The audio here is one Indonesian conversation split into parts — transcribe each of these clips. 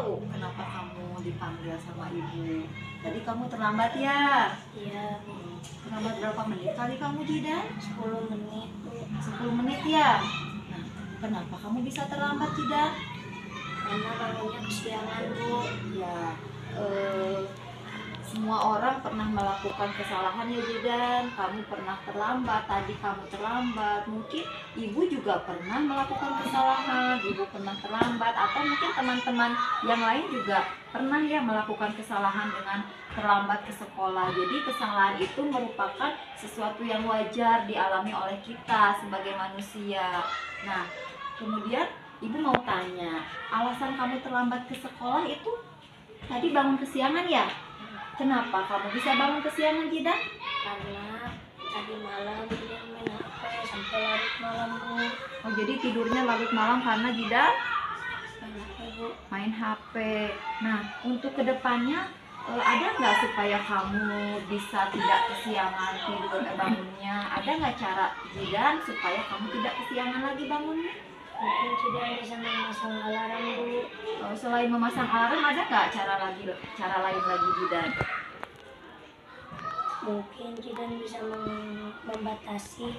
tahu kenapa kamu dipanggil sama ibu. Tadi kamu terlambat ya? Iya, Terlambat berapa menit kali kamu Jidan? 10 menit Bu. 10 menit ya? Nah, kenapa kamu bisa terlambat Jidan? Karena bangunnya kesiangan Bu. Ya, semua orang pernah melakukan kesalahan ya Jidan. Kamu pernah terlambat, tadi kamu terlambat. Mungkin ibu juga pernah melakukan kesalahan, ibu pernah terlambat. Atau mungkin teman-teman yang lain juga pernah ya melakukan kesalahan dengan terlambat ke sekolah. Jadi kesalahan itu merupakan sesuatu yang wajar dialami oleh kita sebagai manusia. Nah, kemudian ibu mau tanya, alasan kamu terlambat ke sekolah itu tadi bangun kesiangan ya? Kenapa kamu bisa bangun kesiangan Jidan? Karena tadi malam dia main HP sampai larut malam Bu. Oh, jadi tidurnya larut malam karena Jidan Main HP Bu. main HP. Nah, untuk kedepannya ada nggak supaya kamu bisa tidak kesiangan tidur bangunnya? Ada nggak cara Jidan supaya kamu tidak kesiangan lagi bangunnya? Mungkin tidak bisa memasang alarm Bu. Selain memasang alarm, ada nggak cara lain lagi Jidan? Mungkin Jidan bisa membatasi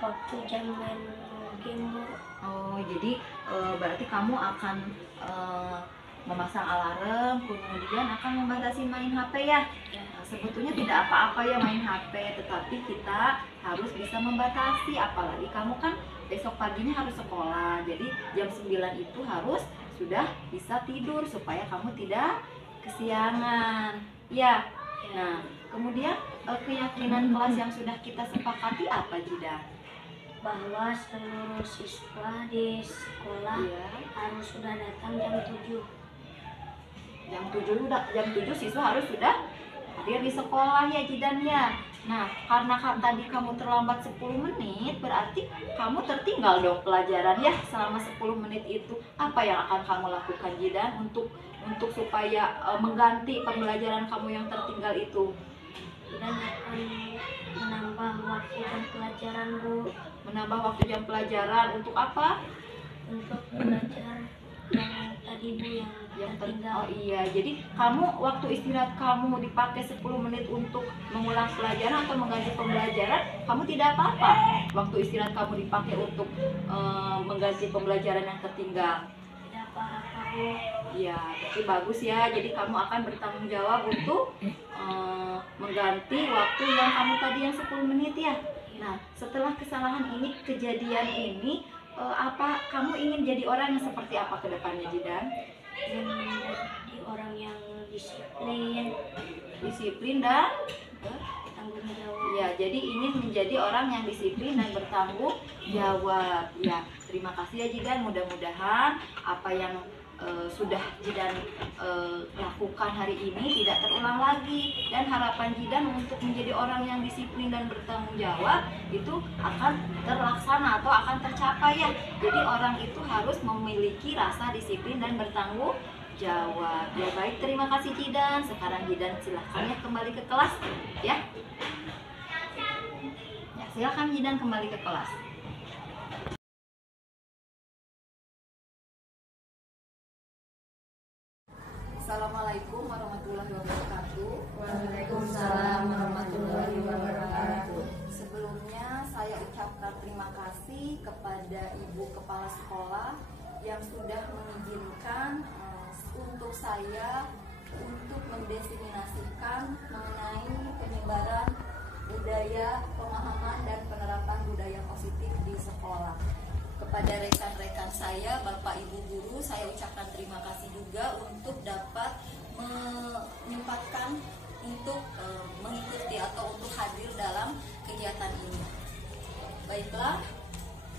waktu jam main game Bu. Oh, jadi berarti kamu akan memasang alarm, kemudian akan membatasi main HP ya? Sebetulnya tidak apa-apa ya main HP, tetapi kita harus bisa membatasi. Apalagi kamu kan besok paginya harus sekolah, jadi jam 9 itu harus sudah bisa tidur supaya kamu tidak kesiangan. Ya. Nah, kemudian keyakinan kelas yang sudah kita sepakati apa Jidan? Bahwa seluruh siswa di sekolah Iya. harus sudah datang jam 7. Jam 7 siswa harus sudah hadir di sekolah ya Jidan ya. Nah, karena tadi kamu terlambat 10 menit, berarti kamu tertinggal dong pelajaran ya selama 10 menit itu. Apa yang akan kamu lakukan Jidan untuk supaya mengganti pembelajaran kamu yang tertinggal itu? Dan akan menambah waktu jam pelajaran Bu. Menambah waktu jam pelajaran untuk apa? Untuk belajar yang tadi Bu yang tertinggal. Oh iya, jadi kamu waktu istirahat kamu dipakai 10 menit untuk mengulang pelajaran atau mengganti pembelajaran, kamu tidak apa-apa. Waktu istirahat kamu dipakai untuk mengganti pembelajaran yang tertinggal. Tidak apa-apa Bu. Iya, tapi bagus ya. Jadi kamu akan bertanggung jawab untuk mengganti waktu yang kamu tadi yang 10 menit ya. Nah, setelah kesalahan ini, kejadian ini, apa kamu ingin jadi orang yang seperti apa ke depannya Jidan? Yang menjadi orang yang Disiplin dan tanggung jawab. ya, jadi ingin menjadi orang yang disiplin dan bertanggung jawab. Ya, terima kasih ya Jidan. Mudah-mudahan apa yang sudah Jidan lakukan hari ini tidak terulang lagi, dan harapan Jidan untuk menjadi orang yang disiplin dan bertanggung jawab itu akan terlaksana atau akan tercapai ya. Jadi orang itu harus memiliki rasa disiplin dan bertanggung jawab. Ya baik, terima kasih Jidan. Sekarang Jidan silahkan ya kembali ke kelas ya. Ya, silakan Jidan kembali ke kelas. Assalamualaikum warahmatullahi wabarakatuh. Waalaikumsalam warahmatullahi wabarakatuh. Sebelumnya saya ucapkan terima kasih kepada Ibu Kepala Sekolah yang sudah mengizinkan untuk saya untuk mendiseminasikan mengenai penyebaran budaya, pemahaman dan penerapan budaya positif di sekolah. Kepada rekan-rekan saya, Bapak Ibu guru, saya ucapkan terima kasih juga untuk dapat menyempatkan untuk mengikuti atau untuk hadir dalam kegiatan ini. Baiklah,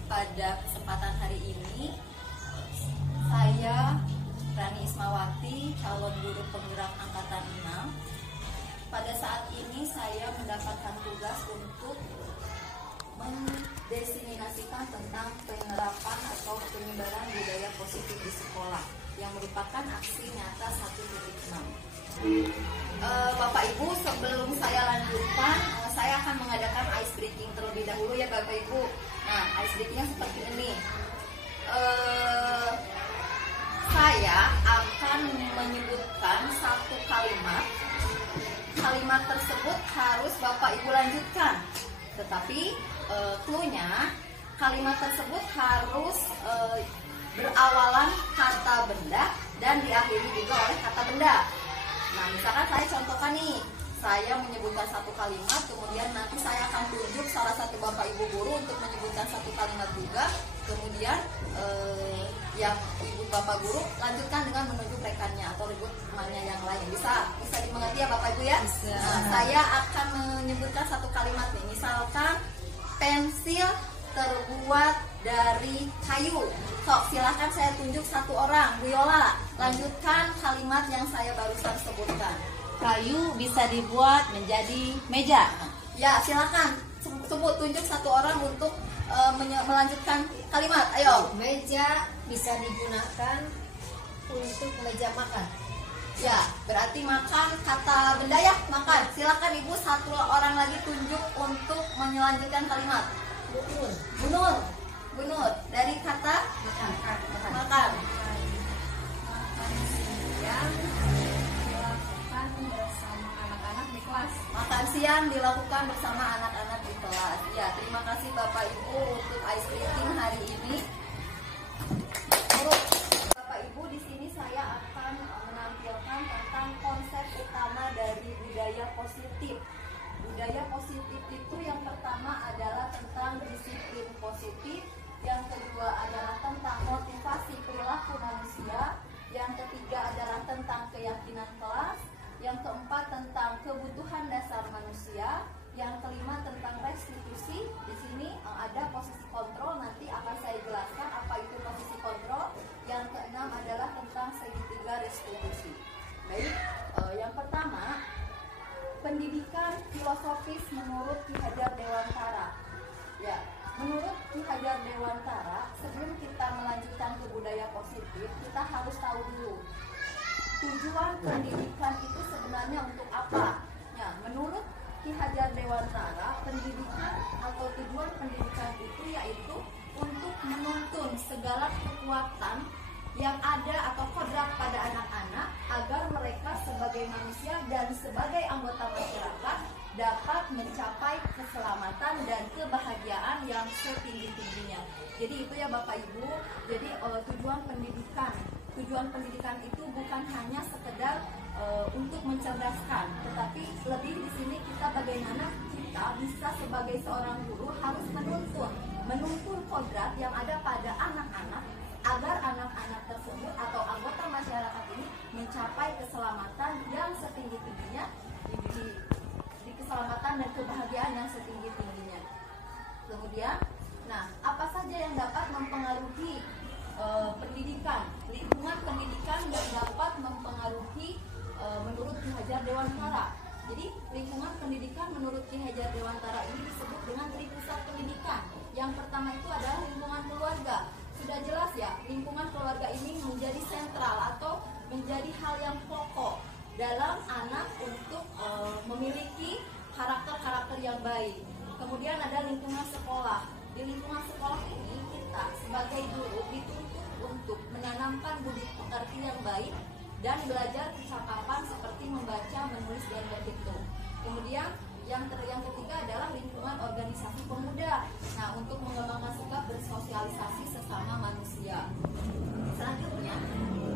pada kesempatan hari ini saya Rani Ismawati, calon guru penggerak angkatan 6. Pada saat ini saya mendapatkan tugas untuk mendiseminasikan tentang penerapan atau penyebaran budaya positif di sekolah yang merupakan aksi nyata 1.6. Bapak Ibu, sebelum saya lanjutkan, saya akan mengadakan ice breaking terlebih dahulu ya Bapak Ibu. Nah, ice breakingnya seperti ini. Saya saya akan menyebutkan satu kalimat. Kalimat tersebut harus Bapak Ibu lanjutkan. Tetapi cluenya, kalimat tersebut harus berawalan kata benda dan diakhiri juga oleh kata benda. Nah, misalkan saya contohkan nih, saya menyebutkan satu kalimat, kemudian nanti saya akan tunjuk salah satu Bapak Ibu guru untuk menyebutkan satu kalimat juga. Kemudian yang Ibu Bapak guru lanjutkan dengan menunjuk rekannya atau ribut temannya yang lain. Bisa dimengerti ya Bapak Ibu ya? Nah, saya akan menyebutkan satu kalimat nih. Misalkan pensil terbuat dari kayu. Sok, silahkan saya tunjuk satu orang. Bu Yola, lanjutkan kalimat yang saya barusan sebutkan. Kayu bisa dibuat menjadi meja. Ya, silakan tunjuk satu orang untuk melanjutkan kalimat. Ayo. Meja bisa digunakan untuk meja makan. Ya, berarti makan kata benda ya, makan. Silakan Ibu satu orang lagi tunjuk untuk melanjutkan kalimat. Bunur dari kata makan. Makan siang dilakukan bersama anak-anak di kelas. Makan siang dilakukan bersama anak-anak di kelas. Ya, terima kasih Bapak Ibu untuk ice cream hari ini. Bapak Ibu, di sini saya akan menampilkan tentang konsep utama dari budaya positif. Budaya positif itu yang pertama adalah tentang disiplin positif, yang kedua adalah tentang motivasi perilaku manusia, yang ketiga adalah tentang keyakinan kelas, yang keempat tentang kebutuhan dasar manusia, yang kelima tentang restitusi. Di sini ada posisi kontrol, nanti akan saya jelaskan apa itu posisi kontrol. Yang keenam adalah tentang segitiga restitusi. Baik, yang pertama, pendidikan filosofis menurut Ki Hajar Dewantara. Ya, menurut Ki Hajar Dewantara, sebelum kita melanjutkan ke budaya positif, kita harus tahu dulu tujuan pendidikan itu sebenarnya untuk apa. Ya, menurut Ki Hajar Dewantara, pendidikan atau tujuan pendidikan itu yaitu untuk menuntun segala kekuatan yang ada atau kodrat pada anak-anak agar mereka sebagai manusia dan sebagai anggota masyarakat dapat mencapai keselamatan dan kebahagiaan yang setinggi-tingginya. Jadi itu ya Bapak Ibu. Jadi tujuan pendidikan itu bukan hanya sekedar untuk mencerdaskan, tetapi lebih di sini kita bagaimana kita bisa sebagai seorang guru harus menuntun kodrat yang ada pada anak-anak agar anak-anak tersebut atau anggota masyarakat ini mencapai keselamatan yang setinggi-tingginya, di keselamatan dan kebahagiaan yang setinggi-tingginya. Kemudian, nah, apa saja yang dapat mempengaruhi pendidikan, lingkungan pendidikan yang dapat mempengaruhi menurut Ki Hajar Dewantara. Jadi lingkungan pendidikan menurut Ki Hajar Dewantara ini disebut dengan tripusat pendidikan. Yang pertama itu adalah lingkungan keluarga. Sudah jelas ya, lingkungan keluarga ini menjadi sentral atau menjadi hal yang pokok dalam anak untuk memiliki karakter-karakter yang baik. Kemudian ada lingkungan sekolah. Di lingkungan sekolah ini kita sebagai guru dituntut untuk menanamkan budi pekerti yang baik dan belajar kecakapan seperti membaca, menulis, dan berhitung. Kemudian yang ketiga adalah lingkungan organisasi pemuda. Nah, untuk mengembangkan sikap bersosialisasi sesama manusia. Selanjutnya,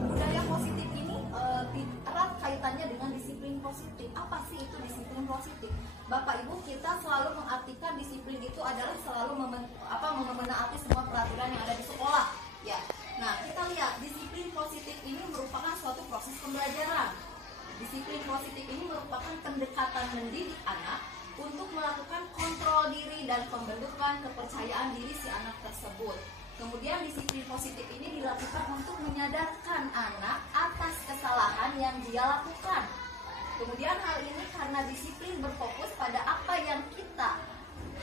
budaya positif ini erat kaitannya dengan disiplin positif. Apa sih itu disiplin positif? Bapak Ibu, kita selalu mengartikan disiplin itu adalah selalu memenaati semua peraturan yang ada di sekolah. Ya. Nah, kita lihat disiplin positif ini merupakan suatu proses pembelajaran. Disiplin positif ini merupakan pendekatan mendidik anak untuk melakukan kontrol diri dan pembentukan kepercayaan diri si anak tersebut. Kemudian disiplin positif ini dilakukan untuk menyadarkan anak atas kesalahan yang dia lakukan. Kemudian hal ini karena disiplin berfokus pada apa yang kita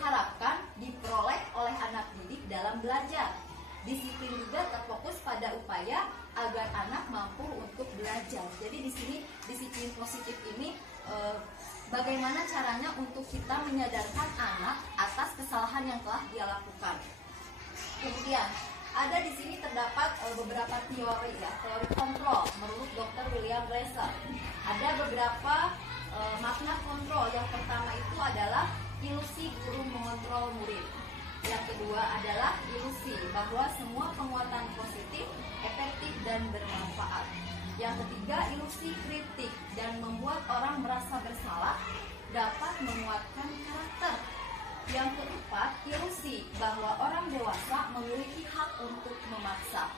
harapkan diperoleh oleh anak didik dalam belajar. Disiplin juga terfokus pada upaya agar anak mampu untuk belajar. Jadi di sini disiplin positif ini bagaimana caranya untuk kita menyadarkan anak atas kesalahan yang telah dia lakukan. Kemudian ada di sini terdapat beberapa teori ya, teori kontrol menurut Dr. William Bresser. Ada beberapa makna kontrol. Yang pertama itu adalah ilusi guru mengontrol murid. Yang kedua adalah ilusi bahwa semua penguatan positif, efektif dan bermanfaat. Yang ketiga, ilusi kritik dan membuat orang merasa bersalah dapat menguatkan karakter. Yang keempat, ilusi bahwa orang dewasa memiliki hak untuk memaksa.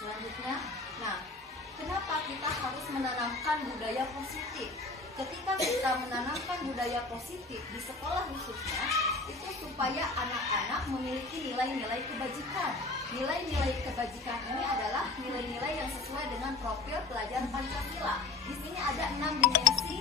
Selanjutnya, nah, kenapa kita harus menanamkan budaya positif? Ketika kita menanamkan budaya positif di sekolah khususnya, itu supaya anak-anak memiliki nilai-nilai kebajikan. Nilai-nilai kebajikan ini adalah nilai-nilai yang sesuai dengan profil pelajar Pancasila. Di sini ada 6 dimensi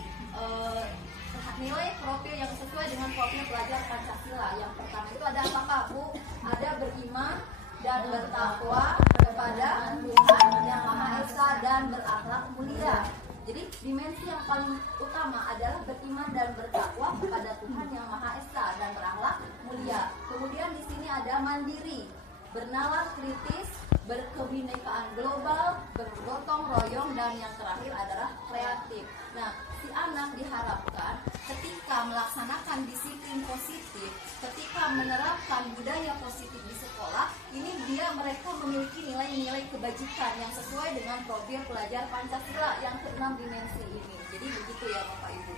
nilai profil yang sesuai dengan profil pelajar Pancasila. Yang pertama itu ada apakah, Bu? Ada beriman dan bertakwa kepada Tuhan Yang Maha Esa dan berakhlak mulia. Jadi dimensi yang paling utama adalah beriman dan bertakwa kepada Tuhan Yang Maha Esa dan berakhlak mulia. Kemudian di sini ada mandiri, bernalar kritis, berkebinekaan global, bergotong royong, dan yang terakhir adalah kreatif. Nah, si anak diharapkan ketika melaksanakan disiplin positif, ketika menerapkan budaya positif di sekolah, ini mereka memiliki nilai-nilai kebajikan yang sesuai dengan profil pelajar Pancasila yang ke-6 dimensi ini. Jadi begitu ya Bapak Ibu.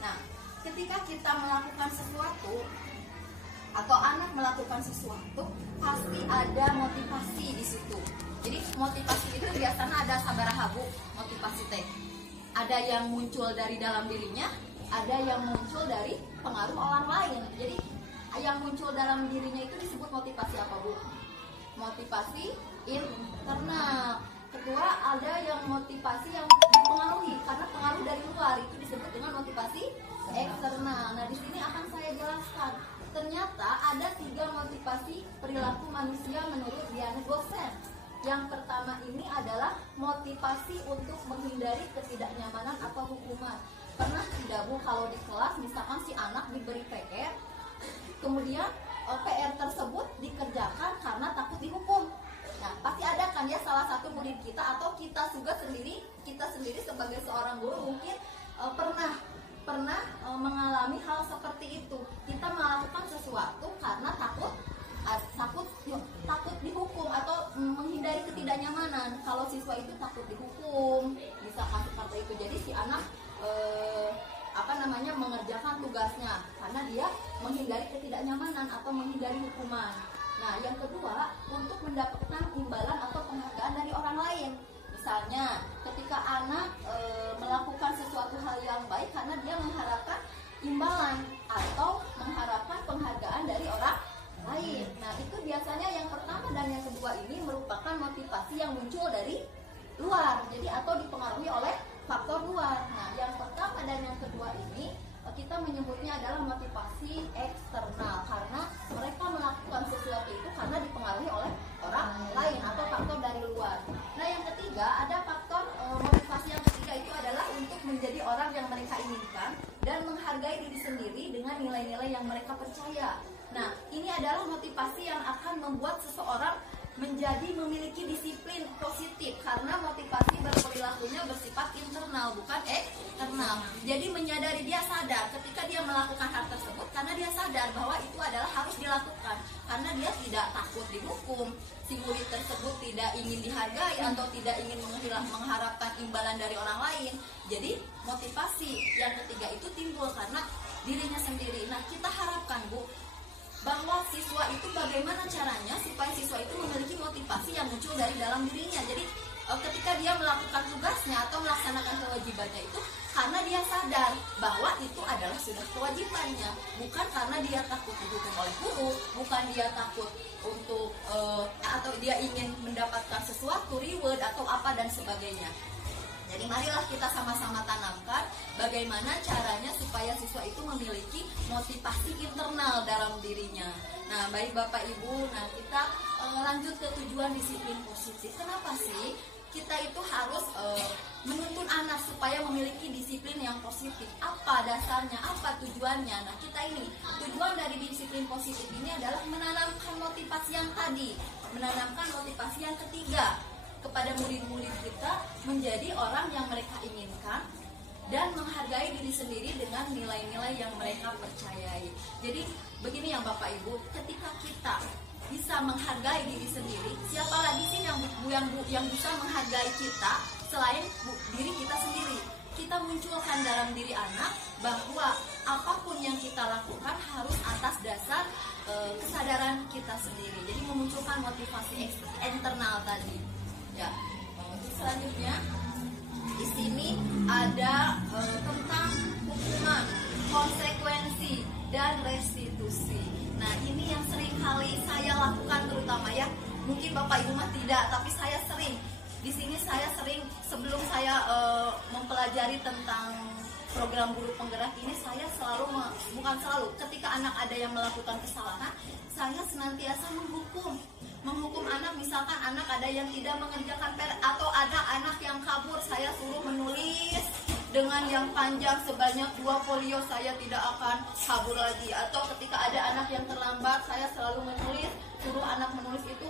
Nah, ketika kita melakukan sesuatu atau anak melakukan sesuatu, pasti ada motivasi di situ. Jadi motivasi itu biasanya ada sabaraha, Bu, motivasi teh. Ada yang muncul dari dalam dirinya, ada yang muncul dari pengaruh orang lain. Jadi yang muncul dalam dirinya itu disebut motivasi apa, Bu? Motivasi internal. Kedua, ada yang motivasi yang dipengaruhi karena pengaruh dari luar, itu disebut dengan motivasi eksternal. Nah, di sini akan saya jelaskan. Ternyata ada 3 motivasi perilaku manusia menurut Diana Gosen. Yang pertama ini adalah motivasi untuk menghindari ketidaknyamanan atau hukuman. Pernah tidak, Bu, kalau di kelas misalkan si anak diberi PR, kemudian PR tersebut dikerjakan karena takut dihukum. Nah, pasti ada kan ya salah satu murid kita atau kita juga sendiri, sebagai seorang guru mungkin pernah mengalami hal seperti itu. Kita melakukan sesuatu karena takut dihukum atau menghindari ketidaknyamanan. Kalau siswa itu takut dihukum, misalkan seperti itu. Jadi si anak mengerjakan tugasnya karena dia menghindari ketidaknyamanan atau menghindari hukuman. Nah, yang kedua, untuk mendapatkan imbalan atau penghargaan dari orang lain. Misalnya, ketika anak melakukan sesuatu hal yang baik karena dia mengharapkan imbalan atau mengharapkan penghargaan dari orang lain. Nah, itu biasanya yang pertama dan yang kedua ini merupakan motivasi yang muncul dari luar. Jadi atau dipengaruhi oleh faktor luar. Nah, yang pertama dan yang kedua ini kita menyebutnya adalah motivasi eksternal karena mereka melakukan sesuatu itu karena dipengaruhi oleh orang lain atau faktor dari luar. Nah, yang ketiga ada faktor motivasi yang ketiga itu adalah untuk menjadi orang yang mereka inginkan dan menghargai diri sendiri dengan nilai-nilai yang mereka percaya. Nah, ini adalah motivasi yang akan membuat seseorang menjadi memiliki disiplin positif karena motivasi berperilakunya bersifat internal bukan eksternal. Jadi menyadari, dia sadar ketika dia melakukan hal tersebut karena dia sadar bahwa itu adalah harus dilakukan karena dia tidak takut dihukum. Si murid tersebut tidak ingin dihargai atau tidak ingin mengharapkan imbalan dari orang lain. Jadi motivasi yang ketiga itu timbul karena dirinya sendiri. Nah, kita harapkan, Bu, bahwa siswa itu bagaimana caranya supaya siswa itu memiliki motivasi yang muncul dari dalam dirinya. Jadi ketika dia melakukan tugasnya atau melaksanakan kewajibannya itu karena dia sadar bahwa itu adalah sudah kewajibannya, bukan karena dia takut dihukum oleh guru, bukan dia takut untuk atau dia ingin mendapatkan sesuatu reward atau apa dan sebagainya. Jadi marilah kita sama-sama tanamkan bagaimana caranya supaya siswa itu memiliki motivasi internal dalam dirinya. Nah, baik Bapak Ibu, nah kita lanjut ke tujuan disiplin positif. Kenapa sih kita itu harus menuntun anak supaya memiliki disiplin yang positif. Apa dasarnya? Apa tujuannya? Nah, kita ini tujuan dari disiplin positif ini adalah menanamkan motivasi yang tadi, menanamkan motivasi yang ketiga kepada murid-murid kita menjadi orang yang mereka inginkan dan menghargai diri sendiri dengan nilai-nilai yang mereka percayai. Jadi begini ya Bapak Ibu, ketika kita bisa menghargai diri sendiri, siapa lagi sih yang bisa menghargai kita selain diri kita sendiri? Kita munculkan dalam diri anak bahwa apapun yang kita lakukan harus atas dasar kesadaran kita sendiri. Jadi memunculkan motivasi internal tadi. Ya, selanjutnya di sini ada tentang hukuman, konsekuensi, dan restitusi. Nah, ini yang sering kali saya lakukan terutama ya. Mungkin Bapak Ibu mah tidak, tapi saya sering. Di sini saya sering sebelum saya mempelajari tentang program guru penggerak ini, saya selalu bukan selalu, ketika anak ada yang melakukan kesalahan, saya senantiasa menghukum anak. Misalkan anak ada yang tidak mengerjakan PR atau ada anak yang kabur, saya suruh menulis dengan yang panjang sebanyak 2 folio, saya tidak akan kabur lagi. Atau ketika ada anak yang terlambat, saya selalu menulis, suruh anak menulis itu,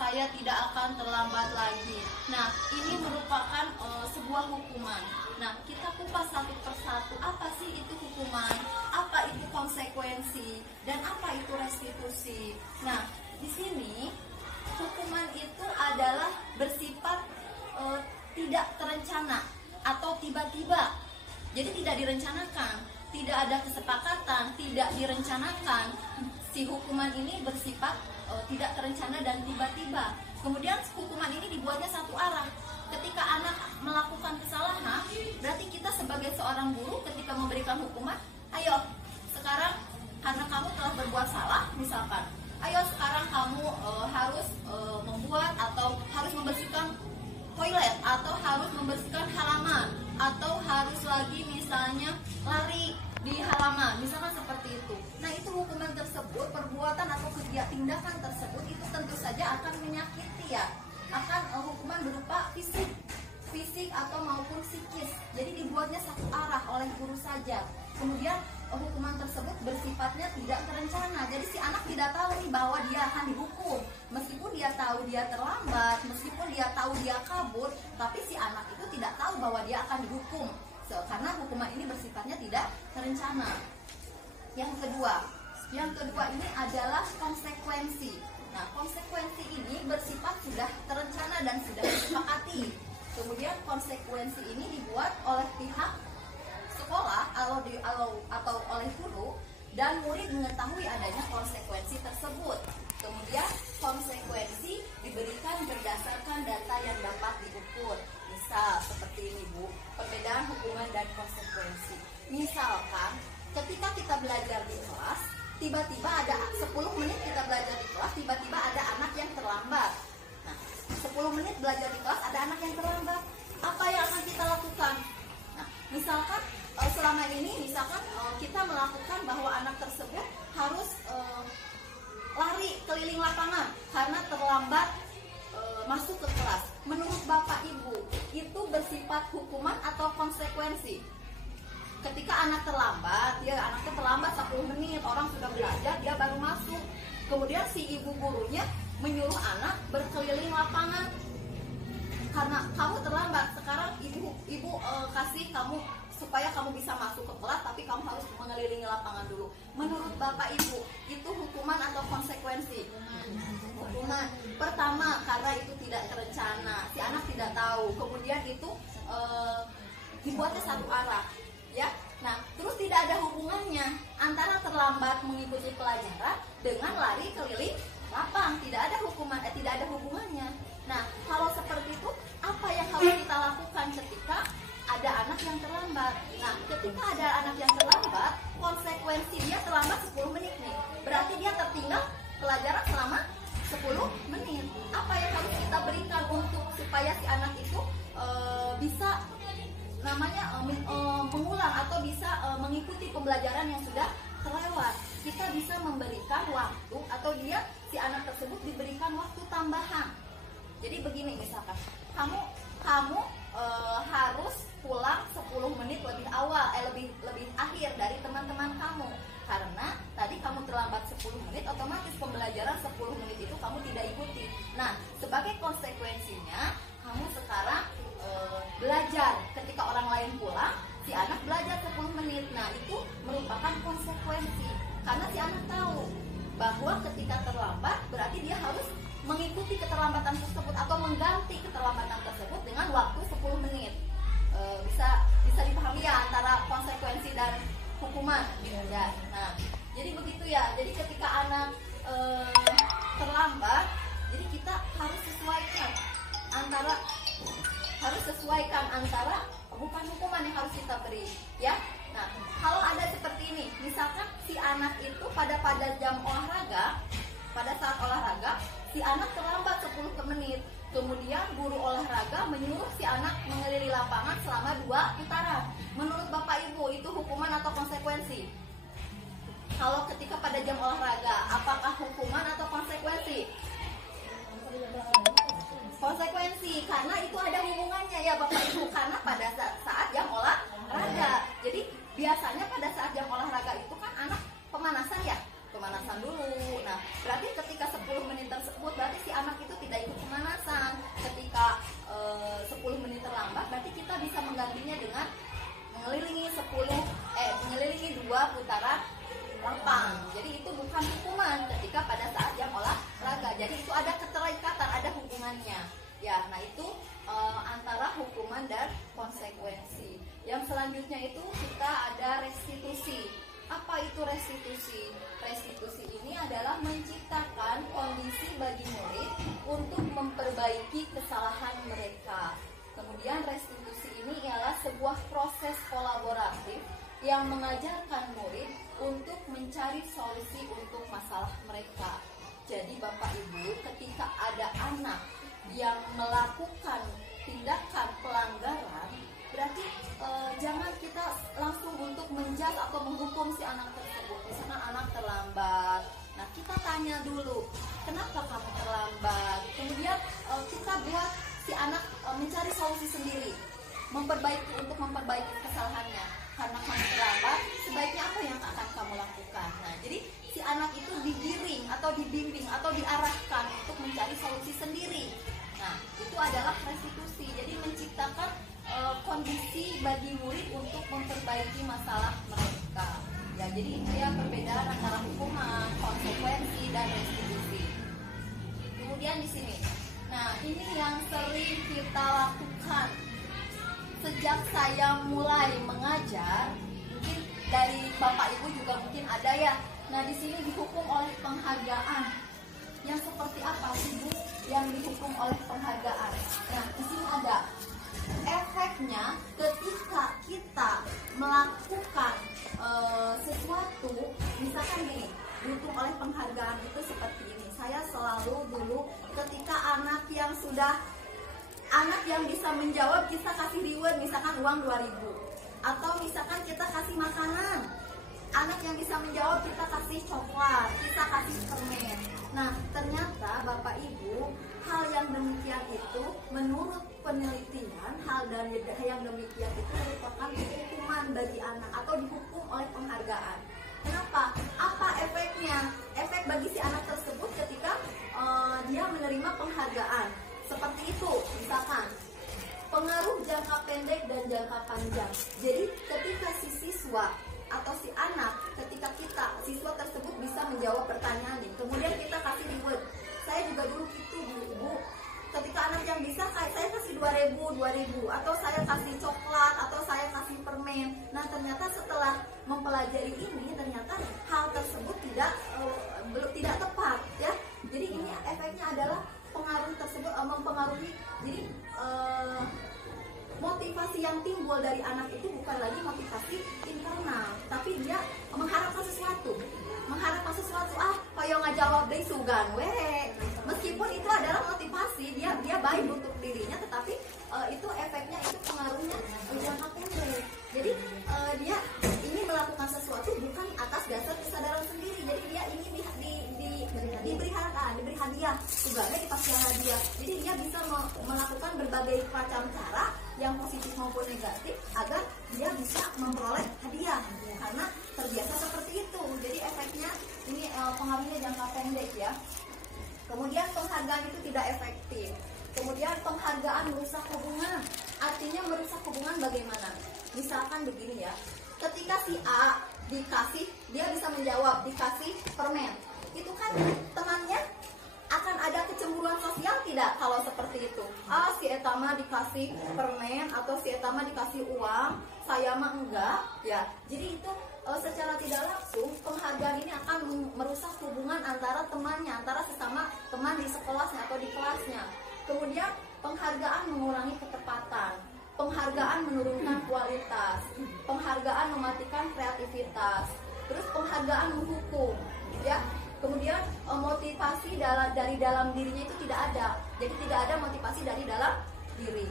saya tidak akan terlambat lagi. Nah, ini merupakan sebuah hukuman. Nah, kita kupas satu persatu, apa sih itu hukuman, apa itu konsekuensi, dan apa itu restitusi. Nah, di sini hukuman itu adalah bersifat tidak terencana atau tiba-tiba. Jadi tidak direncanakan, tidak ada kesepakatan, tidak direncanakan. Si hukuman ini bersifat tidak terencana dan tiba-tiba. Kemudian hukuman ini dibuatnya satu arah. Ketika anak melakukan kesalahan, berarti kita sebagai seorang guru ketika memberikan hukuman, ayo sekarang karena kamu telah berbuat salah misalkan, ayo sekarang kamu harus membuat atau harus membersihkan toilet, atau harus membersihkan halaman, atau harus lagi misalnya lari di halaman, misalkan seperti itu. Nah, itu hukuman tersebut, perbuatan atau tindakan tersebut itu tentu saja akan menyakiti ya, akan hukuman berupa fisik atau maupun psikis. Jadi dibuatnya satu arah oleh guru saja. Kemudian hukuman tersebut bersifatnya tidak terencana. Jadi si anak tidak tahu nih bahwa dia akan dihukum. Meskipun dia tahu dia terlambat, meskipun dia tahu dia kabur, tapi si anak itu tidak tahu bahwa dia akan dihukum. Karena hukuman ini bersifatnya tidak terencana. Yang kedua ini adalah konsekuensi. Nah, konsekuensi ini bersifat sudah terencana dan sudah disepakati. Kemudian konsekuensi ini dibuat oleh pihak sekolah atau oleh guru, dan murid mengetahui adanya konsekuensi tersebut. Kemudian konsekuensi diberikan berdasarkan data yang dapat diukur. Misal seperti ini Bu, perbedaan hukuman dan konsekuensi. Misalkan ketika kita belajar di kelas, tiba-tiba ada 10 menit kita belajar di kelas, tiba-tiba ada anak yang terlambat. Nah, 10 menit belajar di kelas ada anak yang terlambat. Apa yang akan kita lakukan? Nah, misalkan selama ini kita melakukan bahwa anak tersebut harus lari keliling lapangan karena terlambat masuk ke kelas. Menurut Bapak Ibu, itu bersifat hukuman atau konsekuensi? Ketika anak terlambat, anaknya terlambat 10 menit, orang sudah belajar, dia baru masuk. Kemudian si ibu gurunya menyuruh anak berkeliling lapangan. Karena kamu terlambat, sekarang ibu kasih kamu supaya kamu bisa masuk ke kelas, tapi kamu harus mengelilingi lapangan dulu. Menurut Bapak Ibu, itu hukuman atau konsekuensi? Hukuman. Pertama, karena itu tidak terencana, si anak tidak tahu. Kemudian itu dibuatnya satu arah, ya. Nah, terus tidak ada hubungannya antara terlambat mengikuti pelajaran dengan lari keliling lapang. Tidak ada hubungannya. Nah, kalau seperti itu, apa yang harus kita lakukan ketika ada anak yang terlambat? Nah, ketika ada anak yang terlambat, konsekuensi dia terlambat 10 menit nih. Berarti dia tertinggal pelajaran selama 10 menit. Apa yang harus kita berikan untuk supaya si anak itu bisa mengulang atau bisa mengikuti pembelajaran yang sudah terlewat? Kita bisa memberikan waktu, atau si anak tersebut diberikan waktu tambahan. Jadi begini, misalkan kamu harus pulang 10 menit lebih awal, lebih akhir dari teman-teman kamu. Karena tadi kamu terlambat 10 menit, otomatis pembelajaran 10 menit itu kamu tidak ikuti. Nah, sebagai konsekuensinya, kamu sekarang belajar ketika orang lain pulang, si anak belajar 10 menit. Nah, itu merupakan konsekuensi. Karena si anak tahu bahwa ketika terlambat, berarti dia harus mengikuti keterlambatan tersebut atau mengganti keterlambatan tersebut dengan waktu 10 menit. Bisa dipahami ya antara konsekuensi dan hukuman ya. Nah, jadi begitu ya. Jadi ketika anak terlambat, jadi kita harus sesuaikan antara bukan hukuman yang harus kita beri ya. Nah, kalau ada seperti ini, misalkan si anak itu pada jam olahraga, pada saat olahraga si anak terlambat 10 menit. Kemudian guru olahraga menyuruh si anak mengelilingi lapangan selama 2 putaran. Menurut Bapak Ibu, itu hukuman atau konsekuensi? Kalau ketika pada jam olahraga, apakah hukuman atau konsekuensi? Konsekuensi, karena itu ada hubungannya ya Bapak Ibu. Karena pada saat jam olahraga, jadi biasanya pada saat jam olahraga itu kan anak pemanasan ya, pemanasan dulu. Nah, berarti ketika 10 menit tersebut, berarti si anak itu tidak ikut pemanasan. Ketika 10 menit terlambat, berarti kita bisa menggantinya dengan mengelilingi 2 putaran lapang. Jadi itu bukan hukuman ketika pada saat jam olahraga. Jadi itu ada keterikatan, ada hubungannya. Ya, nah itu antara hukuman dan konsekuensi. Yang selanjutnya itu kita ada restitusi. Apa itu restitusi? Restitusi ini adalah menciptakan kondisi bagi murid untuk memperbaiki kesalahan mereka. Kemudian restitusi ini ialah sebuah proses kolaboratif yang mengajarkan murid untuk mencari solusi untuk masalah mereka. Jadi Bapak Ibu, ketika ada anak yang melakukan tindakan pelanggaran, berarti jangan kita langsung untuk menjudge atau menghukum si anak tersebut. Misalkan anak terlambat, nah kita tanya dulu, kenapa kamu terlambat? Kemudian kita buat si anak mencari solusi sendiri, untuk memperbaiki kesalahannya. Karena kamu terlambat, sebaiknya apa yang akan kamu lakukan? Nah, jadi si anak itu digiring atau dibimbing atau diarahkan untuk mencari solusi sendiri. Nah, itu adalah restitusi. Jadi menciptakan kondisi bagi murid untuk memperbaiki masalah mereka. Ya, jadi itu ya perbedaan antara hukuman, konsekuensi, dan restitusi. Kemudian di sini, nah ini yang sering kita lakukan sejak saya mulai mengajar. Mungkin dari Bapak Ibu juga mungkin ada ya. Nah, di sini dihukum oleh penghargaan. Yang seperti apa sih Bu yang dihukum oleh penghargaan? Nah, di sini ada efeknya ketika kita melakukan sesuatu, misalkan gini, dihukum oleh penghargaan itu seperti ini. Saya selalu dulu ketika anak yang bisa menjawab, kita kasih reward, misalkan uang 2.000, atau misalkan kita kasih makanan. Anak yang bisa menjawab, kita kasih coklat, kita kasih permen. Nah, ternyata Bapak Ibu, hal yang demikian itu menurut penelitian, hal yang demikian itu merupakan hukuman bagi anak atau dihukum oleh penghargaan. Kenapa? Apa efeknya? Efek bagi si anak tersebut ketika dia menerima penghargaan seperti itu, misalkan pengaruh jangka pendek dan jangka panjang. Jadi ketika si siswa atau si anak, ketika siswa tersebut bisa menjawab pertanyaan ini, kemudian kita kasih reward. Saya juga dulu gitu Bu, ketika anak yang bisa, saya kasih 2.000, atau saya kasih coklat, atau saya kasih permen. Nah, ternyata setelah mempelajari ini, ternyata hal tersebut tidak tepat ya. Jadi ini efeknya adalah pengaruh tersebut mempengaruhi. Jadi motivasi yang timbul dari anak itu bukan lagi motivasi internal, tapi dia mengharapkan sesuatu. Kayak ngajawab deh sugan meskipun itu adalah motivasi, dia baik untuk dirinya, tetapi itu efeknya, itu pengaruhnya jangka pendek. Jadi dia ini melakukan sesuatu bukan atas dasar kesadaran sendiri. Jadi dia ini diberi hadiah, sugarnya dikasih hadiah. Jadi dia bisa melakukan berbagai macam cara yang negatif agar dia bisa memperoleh hadiah karena terbiasa seperti itu. Jadi efeknya ini pengaruhnya jangka pendek ya. Kemudian penghargaan itu tidak efektif. Kemudian penghargaan merusak hubungan. Artinya merusak hubungan bagaimana? Misalkan begini ya, ketika si A dikasih, dia bisa menjawab dikasih permen, itu kan temannya akan ada kecemburuan sosial tidak kalau seperti itu? Ah, si Etama dikasih permen atau si Etama dikasih uang, saya mah enggak ya. Jadi itu secara tidak langsung penghargaan ini akan merusak hubungan antara temannya, antara sesama teman di sekolahnya atau di kelasnya. Kemudian penghargaan mengurangi ketepatan, penghargaan menurunkan kualitas, penghargaan mematikan kreativitas, terus penghargaan menghukum ya. Kemudian motivasi dari dalam dirinya itu tidak ada. Jadi tidak ada motivasi dari dalam diri.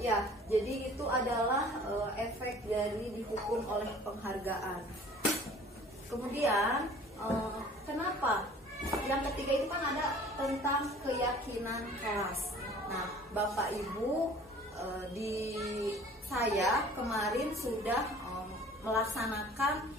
Ya, jadi itu adalah efek dari dihukum oleh penghargaan. Kemudian kenapa? Yang ketiga itu kan ada tentang keyakinan kelas. Nah, Bapak Ibu di saya kemarin sudah melaksanakan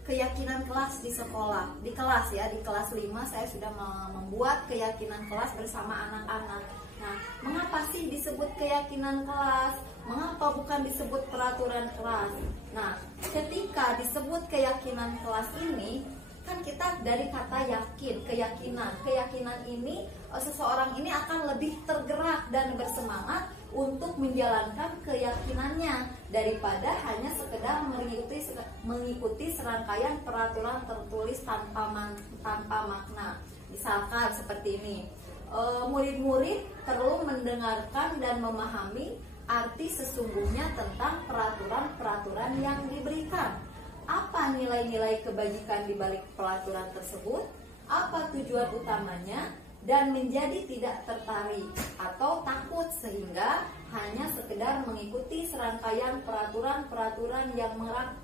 keyakinan kelas di sekolah, di kelas ya, di kelas 5 saya sudah membuat keyakinan kelas bersama anak-anak. Nah, mengapa sih disebut keyakinan kelas? Mengapa bukan disebut peraturan kelas? Nah, ketika disebut keyakinan kelas ini, kan kita dari kata yakin, keyakinan ini seseorang ini akan lebih tergerak dan bersemangat untuk menjalankan keyakinannya daripada hanya sekedar mengikuti serangkaian peraturan tertulis tanpa makna. Misalkan seperti ini, murid-murid perlu mendengarkan dan memahami arti sesungguhnya tentang peraturan-peraturan yang diberikan. Apa nilai-nilai kebajikan di balik peraturan tersebut? Apa tujuan utamanya? Dan menjadi tidak tertarik atau takut sehingga hanya sekedar mengikuti serangkaian peraturan-peraturan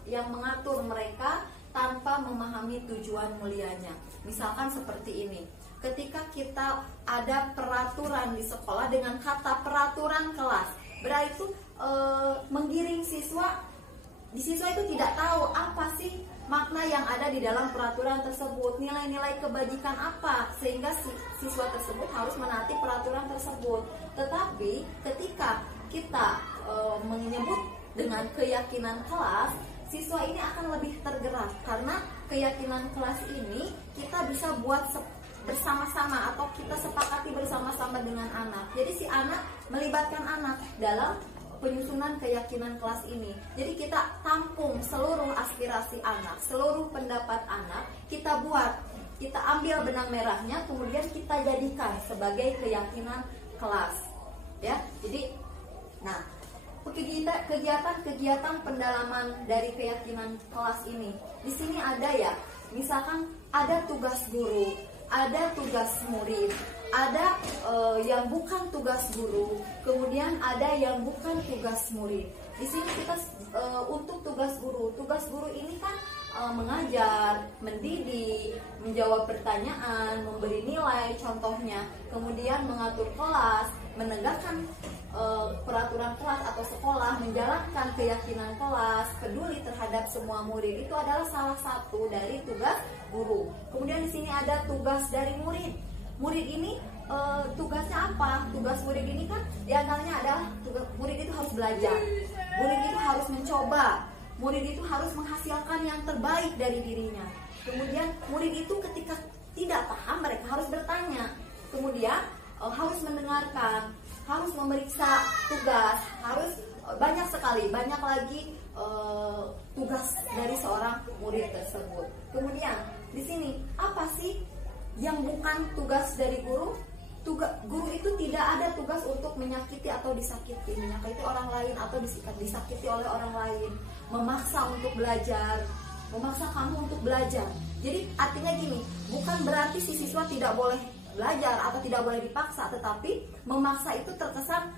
yang mengatur mereka tanpa memahami tujuan mulianya. Misalkan seperti ini. Ketika kita ada peraturan di sekolah dengan kata peraturan kelas, berarti itu menggiring siswa. Di siswa itu tidak tahu apa sih makna yang ada di dalam peraturan tersebut, nilai-nilai kebajikan apa, sehingga siswa tersebut harus menaati peraturan tersebut. Tetapi ketika kita menyebut dengan keyakinan kelas, siswa ini akan lebih tergerak karena keyakinan kelas ini kita bisa buat bersama-sama atau kita sepakati bersama-sama dengan anak. Jadi si anak melibatkan anak dalam penyusunan keyakinan kelas ini. Jadi kita tampung seluruh aspirasi anak, seluruh pendapat anak, kita buat, kita ambil benang merahnya, kemudian kita jadikan sebagai keyakinan kelas. Ya, jadi, nah, kegiatan pendalaman dari keyakinan kelas ini, di sini ada ya, misalkan ada tugas guru, ada tugas murid, ada yang bukan tugas guru, kemudian ada yang bukan tugas murid. Di sini kita untuk tugas guru ini kan mengajar, mendidik, menjawab pertanyaan, memberi nilai contohnya, kemudian mengatur kelas, menegakkan peraturan kelas atau sekolah, menjalankan keyakinan kelas, peduli terhadap semua murid. Itu adalah salah satu dari tugas guru. Kemudian di sini ada tugas dari murid. Murid ini tugasnya apa? Tugas murid ini kan diantaranya adalah murid itu harus belajar, murid itu harus mencoba, murid itu harus menghasilkan yang terbaik dari dirinya. Kemudian murid itu ketika tidak paham mereka harus bertanya. Kemudian harus mendengarkan, harus memeriksa tugas, harus banyak lagi tugas dari seorang murid tersebut. Kemudian di sini apa sih yang bukan tugas dari guru? Guru itu tidak ada tugas untuk menyakiti atau disakiti, menyakiti orang lain atau disakiti oleh orang lain, memaksa untuk belajar, memaksa kamu untuk belajar. Jadi artinya gini, bukan berarti si siswa tidak boleh belajar atau tidak boleh dipaksa, tetapi memaksa itu terkesan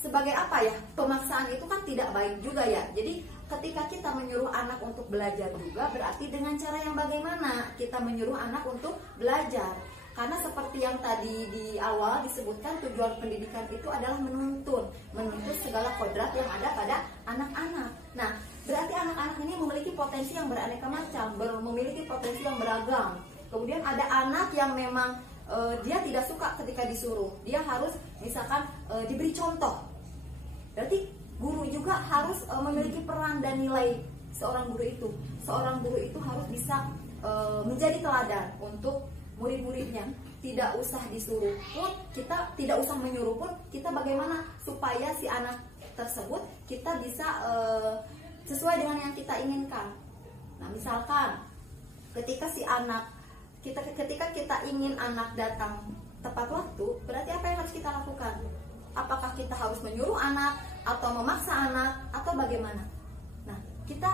sebagai apa ya? Pemaksaan itu kan tidak baik juga ya. Jadi ketika kita menyuruh anak untuk belajar juga berarti dengan cara yang bagaimana kita menyuruh anak untuk belajar. Karena seperti yang tadi di awal disebutkan tujuan pendidikan itu adalah menuntun segala kodrat yang ada pada anak-anak. Nah, berarti anak-anak ini memiliki potensi yang beraneka macam, memiliki potensi yang beragam. Kemudian ada anak yang memang dia tidak suka ketika disuruh, dia harus misalkan diberi contoh. Berarti guru juga harus memiliki peran dan nilai seorang guru itu. Seorang guru itu harus bisa menjadi teladan untuk murid-muridnya. Tidak usah disuruh pun, kita tidak usah menyuruh pun, kita bagaimana supaya si anak tersebut kita bisa sesuai dengan yang kita inginkan. Nah, misalkan ketika kita ingin anak datang tepat waktu, berarti apa yang harus kita lakukan? Apakah kita harus menyuruh anak atau memaksa anak atau bagaimana? Nah, kita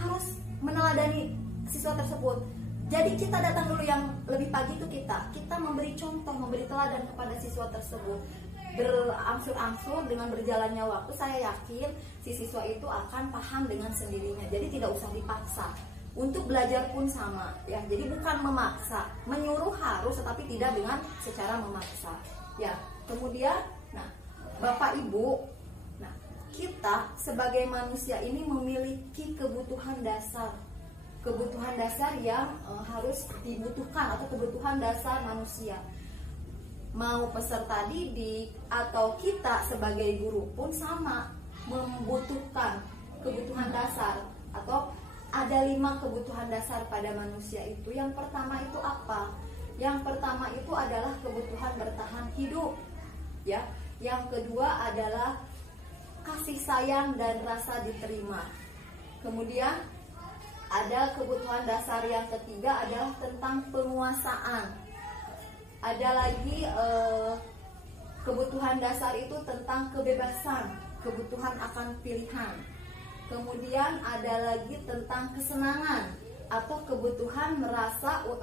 harus meneladani siswa tersebut. Jadi kita datang dulu yang lebih pagi itu kita memberi contoh, memberi teladan kepada siswa tersebut. Berangsur-angsur dengan berjalannya waktu, saya yakin si siswa itu akan paham dengan sendirinya. Jadi tidak usah dipaksa. Untuk belajar pun sama, ya. Jadi bukan memaksa, menyuruh harus, tetapi tidak dengan secara memaksa. Ya. Kemudian, nah, Bapak Ibu, nah, kita sebagai manusia ini memiliki kebutuhan dasar yang harus dibutuhkan, atau kebutuhan dasar manusia. Mau peserta didik atau kita sebagai guru pun sama, membutuhkan kebutuhan dasar, atau ada 5 kebutuhan dasar pada manusia itu. Yang pertama itu apa? Yang pertama itu adalah kebutuhan bertahan hidup, ya. Yang kedua adalah kasih sayang dan rasa diterima. Kemudian ada kebutuhan dasar yang ketiga adalah tentang penguasaan. Ada lagi kebutuhan dasar itu tentang kebebasan, kebutuhan akan pilihan. Kemudian ada lagi tentang kesenangan atau kebutuhan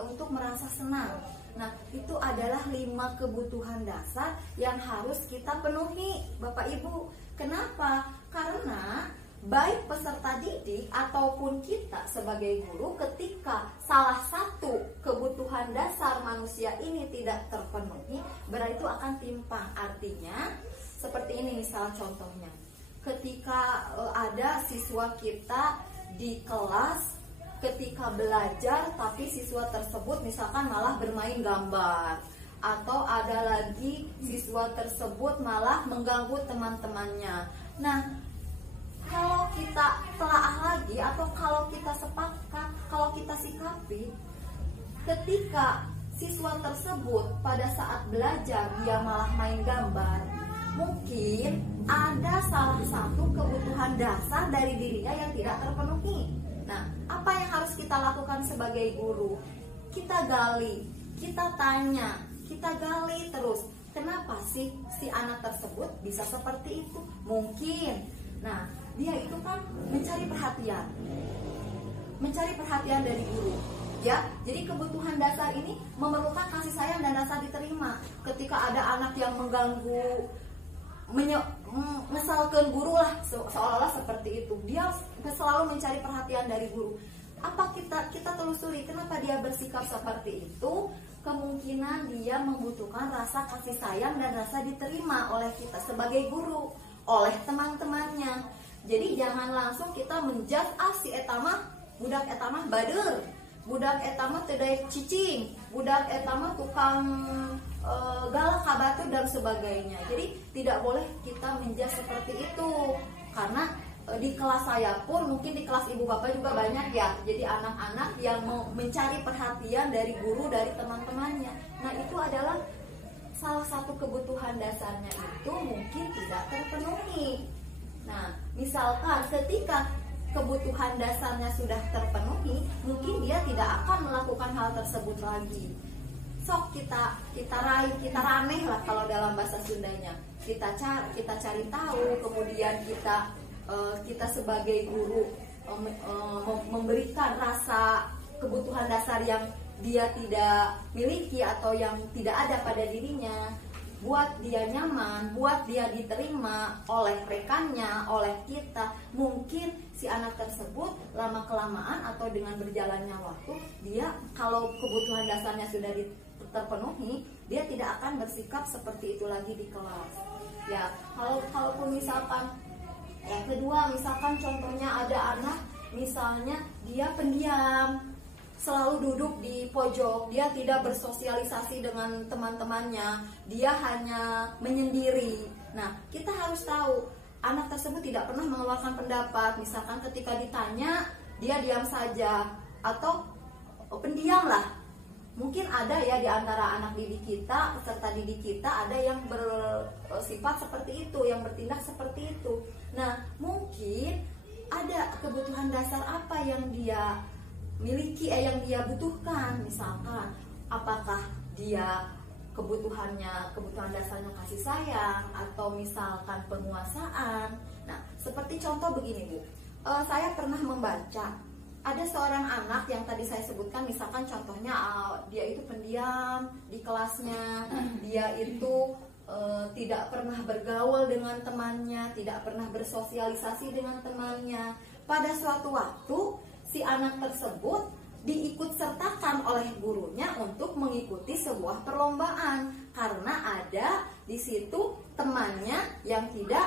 untuk merasa senang. Nah, itu adalah 5 kebutuhan dasar yang harus kita penuhi, Bapak Ibu. Kenapa? Karena baik peserta didik ataupun kita sebagai guru, ketika salah satu kebutuhan dasar manusia ini tidak terpenuhi, berarti itu akan timpang. Artinya seperti ini, misal contohnya, ketika ada siswa kita di kelas ketika belajar, tapi siswa tersebut misalkan malah bermain gambar, atau ada lagi siswa tersebut malah mengganggu teman-temannya. Nah, kalau kita telaah lagi, atau kalau kita sepakat, kalau kita sikapi, ketika siswa tersebut pada saat belajar dia malah main gambar, mungkin ada salah satu kebutuhan dasar dari dirinya yang tidak terpenuhi. Nah, apa yang harus kita lakukan sebagai guru? Kita gali, kita tanya, kita gali terus. Kenapa sih si anak tersebut bisa seperti itu? Mungkin, nah, dia itu kan mencari perhatian dari guru, ya. Jadi kebutuhan dasar ini memerlukan kasih sayang dan rasa diterima. Ketika ada anak yang mengganggu, menyesalkan guru lah, seolah-olah seperti itu, dia selalu mencari perhatian dari guru. Apa kita telusuri kenapa dia bersikap seperti itu? Kemungkinan dia membutuhkan rasa kasih sayang dan rasa diterima oleh kita sebagai guru, oleh teman-temannya. Jadi jangan langsung kita menjudge, si etamah budak etamah bader, budak etamah teu daek cicing, budak etamah tukang galak kabatur dan sebagainya. Jadi tidak boleh kita menjudge seperti itu, karena di kelas saya pun, mungkin di kelas ibu bapak juga banyak ya. Jadi anak-anak yang mau mencari perhatian dari guru, dari teman-temannya. Nah, itu adalah salah satu kebutuhan dasarnya itu mungkin tidak terpenuhi. Nah, misalkan ketika kebutuhan dasarnya sudah terpenuhi, mungkin dia tidak akan melakukan hal tersebut lagi. Sok kita raih, kita raneh lah kalau dalam bahasa Sundanya. Kita cari tahu, kemudian kita sebagai guru memberikan rasa kebutuhan dasar yang dia tidak miliki atau yang tidak ada pada dirinya, buat dia nyaman, buat dia diterima oleh rekannya, oleh kita. Mungkin si anak tersebut lama-kelamaan atau dengan berjalannya waktu, dia kalau kebutuhan dasarnya sudah terpenuhi, dia akan bersikap seperti itu lagi di kelas. Ya, kalaupun misalkan yang kedua, misalkan contohnya ada anak misalnya dia pendiam, selalu duduk di pojok, dia tidak bersosialisasi dengan teman-temannya, dia hanya menyendiri. Nah, kita harus tahu anak tersebut tidak pernah mengeluarkan pendapat. Misalkan ketika ditanya dia diam saja atau pendiam lah. Mungkin ada ya di antara anak didik kita, peserta didik kita, ada yang bersifat seperti itu, yang bertindak seperti itu. Nah, mungkin ada kebutuhan dasar apa yang dia miliki, yang dia butuhkan. Misalkan apakah dia kebutuhan dasarnya kasih sayang, atau misalkan penguasaan. Nah, seperti contoh begini Bu, saya pernah membaca ada seorang anak yang tadi saya sebutkan, misalkan contohnya dia itu pendiam di kelasnya, dia itu tidak pernah bergaul dengan temannya, tidak pernah bersosialisasi dengan temannya. Pada suatu waktu si anak tersebut diikut sertakan oleh gurunya untuk mengikuti sebuah perlombaan, karena ada di situ temannya yang tidak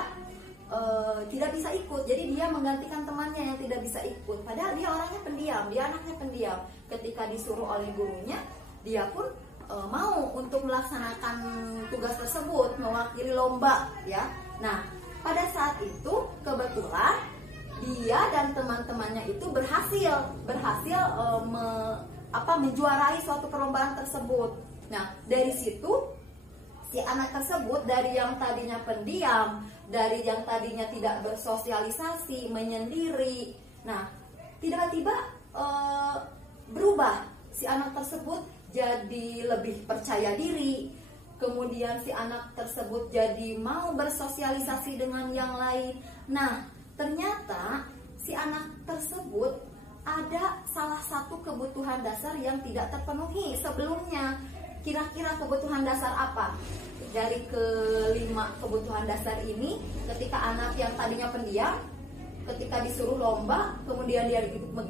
bisa ikut. Jadi dia menggantikan temannya yang tidak bisa ikut. Padahal dia orangnya pendiam, dia anaknya pendiam. Ketika disuruh oleh gurunya, dia pun mau untuk melaksanakan tugas tersebut, mewakili lomba ya. Nah, pada saat itu kebetulan dia dan teman-temannya itu berhasil menjuarai suatu perlombaan tersebut. Nah, dari situ si anak tersebut dari yang tadinya pendiam, dari yang tadinya tidak bersosialisasi, menyendiri, nah tiba-tiba berubah. Si anak tersebut jadi lebih percaya diri. Kemudian si anak tersebut jadi mau bersosialisasi dengan yang lain. Nah, ternyata si anak tersebut ada salah satu kebutuhan dasar yang tidak terpenuhi sebelumnya. Kira-kira kebutuhan dasar apa? Dari kelima kebutuhan dasar ini, ketika anak yang tadinya pendiam, ketika disuruh lomba, kemudian dia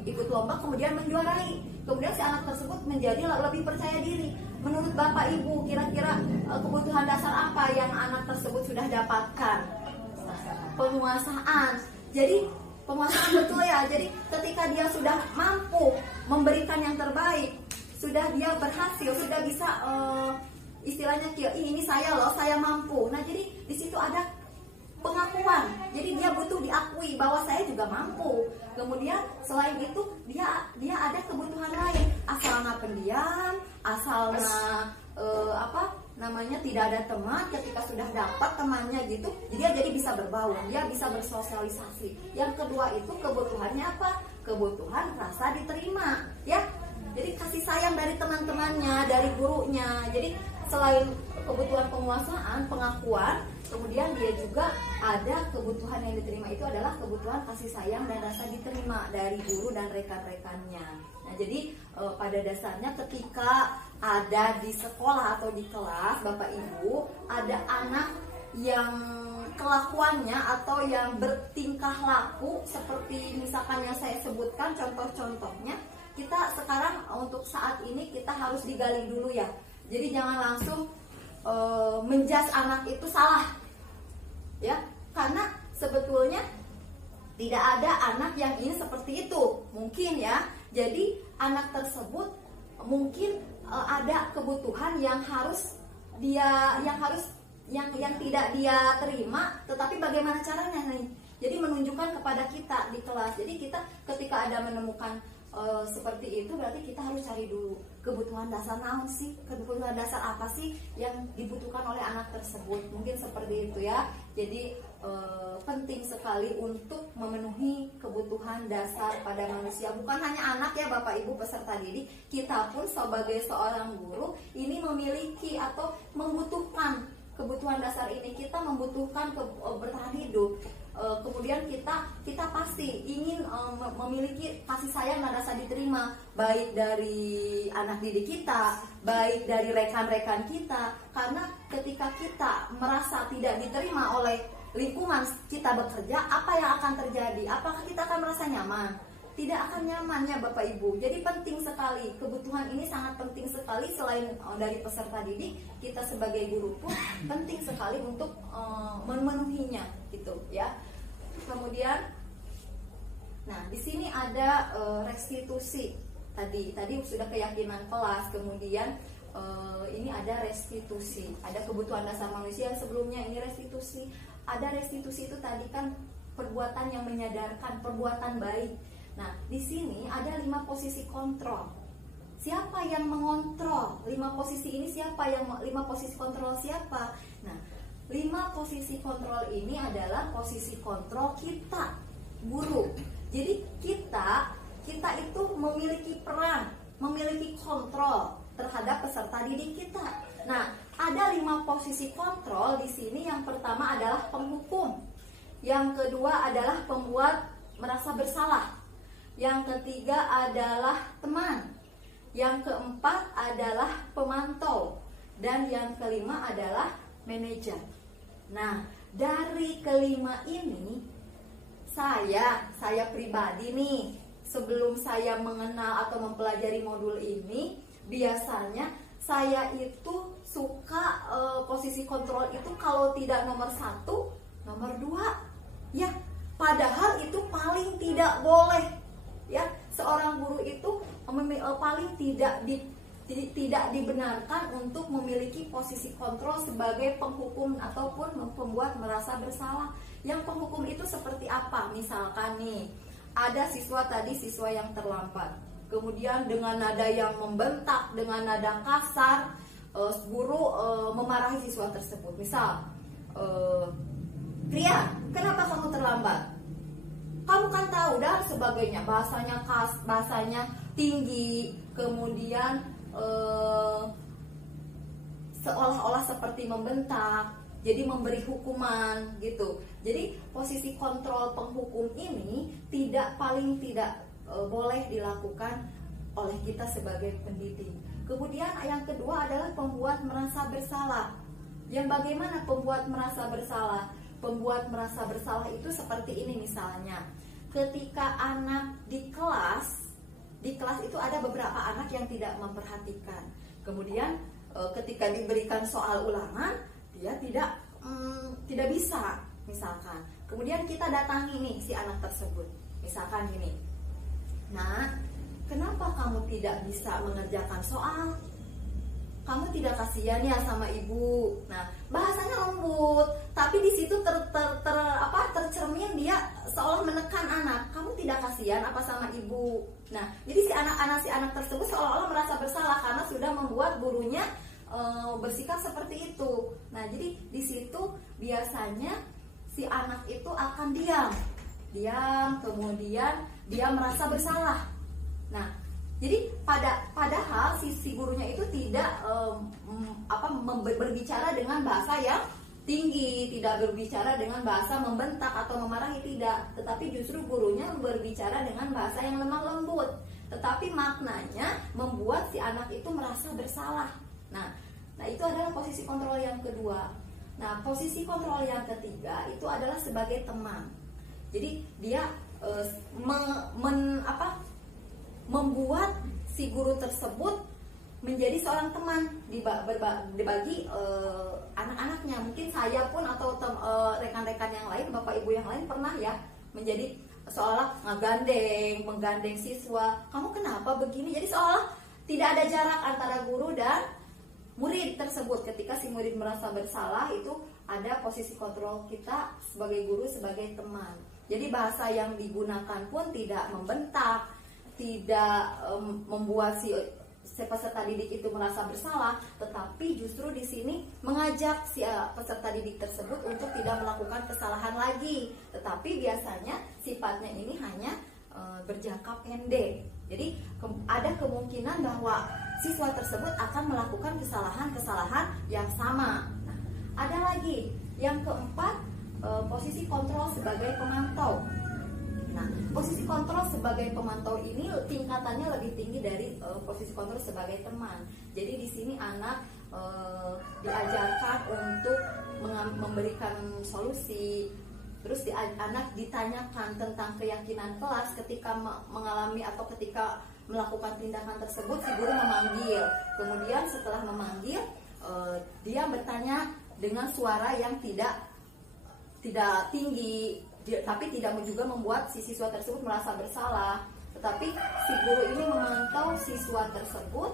ikut lomba, kemudian menjuarai, kemudian si anak tersebut menjadi lebih percaya diri. Menurut Bapak Ibu, kira-kira kebutuhan dasar apa yang anak tersebut sudah dapatkan? Penguasaan. Jadi penguasaan, betul ya. Jadi ketika dia sudah mampu memberikan yang terbaik, sudah dia berhasil, sudah bisa istilahnya ini saya loh, saya mampu. Nah, jadi di situ ada pengakuan. Jadi dia butuh diakui bahwa saya juga mampu. Kemudian selain itu dia ada kebutuhan lain. Asalnya pendiam, asalnya tidak ada teman. Ketika sudah dapat temannya gitu, dia jadi bisa berbaur, dia bisa bersosialisasi. Yang kedua itu kebutuhannya apa? Kebutuhan rasa diterima, ya. Jadi kasih sayang dari teman-temannya, dari gurunya. Jadi selain kebutuhan penguasaan, pengakuan, kemudian dia juga ada kebutuhan yang diterima, itu adalah kebutuhan kasih sayang dan rasa diterima dari guru dan rekan-rekannya. Nah, jadi pada dasarnya ketika ada di sekolah atau di kelas, Bapak Ibu, ada anak yang kelakuannya atau yang bertingkah laku seperti misalkan yang saya sebutkan contoh-contohnya, kita sekarang untuk saat ini kita harus digali dulu ya. Jadi jangan langsung menjudge anak itu salah, ya, karena sebetulnya tidak ada anak yang ingin seperti itu, mungkin ya. Jadi anak tersebut mungkin ada kebutuhan yang tidak dia terima, tetapi bagaimana caranya nih? Jadi menunjukkan kepada kita di kelas. Jadi kita ketika ada menemukan seperti itu, berarti kita harus cari dulu kebutuhan dasar naon sih, kebutuhan dasar apa sih yang dibutuhkan oleh anak tersebut. Mungkin seperti itu ya. Jadi penting sekali untuk memenuhi kebutuhan dasar pada manusia. Bukan hanya anak ya Bapak Ibu peserta didik, kita pun sebagai seorang guru ini memiliki atau membutuhkan kebutuhan dasar ini. Kita membutuhkan bertahan hidup. Kemudian kita pasti ingin memiliki kasih sayang dan rasa diterima, baik dari anak didik kita, baik dari rekan-rekan kita. Karena ketika kita merasa tidak diterima oleh lingkungan kita bekerja, apa yang akan terjadi? Apakah kita akan merasa nyaman? tidak akan nyaman ya Bapak Ibu. Jadi penting sekali, kebutuhan ini sangat penting sekali. Selain dari peserta didik, kita sebagai guru pun penting sekali untuk memenuhinya gitu ya. Kemudian, nah di sini ada restitusi. Tadi sudah keyakinan kelas, kemudian ini ada restitusi, ada kebutuhan dasar manusia yang sebelumnya ini restitusi. Ada restitusi itu tadi kan perbuatan yang menyadarkan, perbuatan baik. Nah, di sini ada 5 posisi kontrol. Siapa yang mengontrol 5 posisi ini? Siapa yang 5 posisi kontrol siapa? Nah, 5 posisi kontrol ini adalah posisi kontrol kita, guru. Jadi kita itu memiliki peran, memiliki kontrol terhadap peserta didik kita. Nah, ada 5 posisi kontrol di sini. Yang pertama adalah penghukum. Yang kedua adalah pembuat merasa bersalah. Yang ketiga adalah teman. Yang keempat adalah pemantau. Dan yang kelima adalah manajer. Nah, dari kelima ini saya pribadi nih, sebelum saya mengenal atau mempelajari modul ini, biasanya saya itu suka posisi kontrol itu kalau tidak nomor 1, nomor 2 ya, padahal itu paling tidak boleh ya. Seorang guru itu paling tidak dibenarkan untuk memiliki posisi kontrol sebagai penghukum ataupun pembuat merasa bersalah. Yang penghukum itu seperti apa? Misalkan nih, ada siswa yang terlambat, kemudian dengan nada yang membentak, dengan nada kasar, guru memarahi siswa tersebut. Misal, Ria, kenapa kamu terlambat? Kamu kan tahu dan sebagainya. Bahasanya tinggi, kemudian seolah-olah seperti membentak, jadi memberi hukuman gitu. Jadi posisi kontrol penghukum ini paling tidak boleh dilakukan oleh kita sebagai pendidik. Kemudian yang kedua adalah pembuat merasa bersalah. Yang bagaimana pembuat merasa bersalah? Pembuat merasa bersalah itu seperti ini misalnya. Ketika anak di kelas itu ada beberapa anak yang tidak memperhatikan. Kemudian ketika diberikan soal ulangan, dia tidak bisa misalkan. Kemudian kita datangi nih si anak tersebut. Misalkan gini. Nah, kenapa kamu tidak bisa mengerjakan soal? Kamu tidak kasihan ya sama ibu. Nah, bahasanya lembut, tapi di situ tercermin dia seolah menekan anak. Kamu tidak kasihan apa sama ibu? Nah, jadi si anak tersebut seolah-olah merasa bersalah karena sudah membuat gurunya bersikap seperti itu. Nah, jadi di situ biasanya si anak itu akan diam, kemudian dia merasa bersalah. Nah, jadi padahal si gurunya itu tidak berbicara dengan bahasa yang tinggi, tidak berbicara dengan bahasa membentak atau memarahi, tidak, tetapi justru gurunya berbicara dengan bahasa yang lemah lembut, tetapi maknanya membuat si anak itu merasa bersalah. Nah itu adalah posisi kontrol yang kedua. Nah, posisi kontrol yang ketiga itu adalah sebagai teman. Jadi dia membuat si guru tersebut menjadi seorang teman dibagi anak-anaknya. Mungkin saya pun atau rekan-rekan yang lain, bapak ibu yang lain pernah ya menjadi seolah menggandeng siswa. Kamu kenapa begini? Jadi seolah tidak ada jarak antara guru dan murid tersebut. Ketika si murid merasa bersalah, itu ada posisi kontrol kita sebagai guru, sebagai teman. Jadi bahasa yang digunakan pun tidak membentak, tidak membuat si peserta didik itu merasa bersalah, tetapi justru di sini mengajak si peserta didik tersebut untuk tidak melakukan kesalahan lagi. Tetapi biasanya sifatnya ini hanya berjangka pendek. Jadi ada kemungkinan bahwa siswa tersebut akan melakukan kesalahan-kesalahan yang sama. Nah, ada lagi yang keempat, posisi kontrol sebagai pemantau. Nah, posisi kontrol sebagai pemantau ini tingkatannya lebih tinggi dari posisi kontrol sebagai teman. Jadi di sini anak diajarkan untuk memberikan solusi, Terus anak ditanyakan tentang keyakinan kelas ketika mengalami atau ketika melakukan tindakan tersebut, si guru memanggil. Kemudian setelah memanggil, dia bertanya dengan suara yang tidak tinggi, tapi tidak juga membuat si siswa tersebut merasa bersalah. Tetapi si guru ini memantau siswa tersebut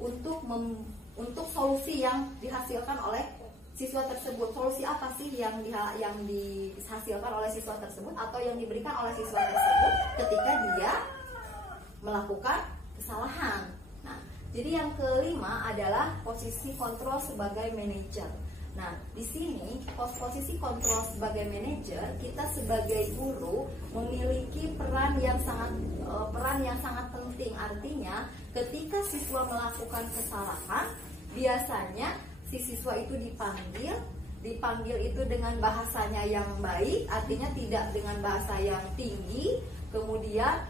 untuk solusi yang dihasilkan oleh siswa tersebut. Solusi apa sih yang dihasilkan oleh siswa tersebut atau yang diberikan oleh siswa tersebut ketika dia melakukan kesalahan. Nah, jadi yang kelima adalah posisi kontrol sebagai manajer. Nah, di sini posisi kontrol sebagai manajer, kita sebagai guru memiliki peran yang sangat penting. Artinya, ketika siswa melakukan kesalahan, biasanya si siswa itu dipanggil itu dengan bahasanya yang baik, artinya tidak dengan bahasa yang tinggi. Kemudian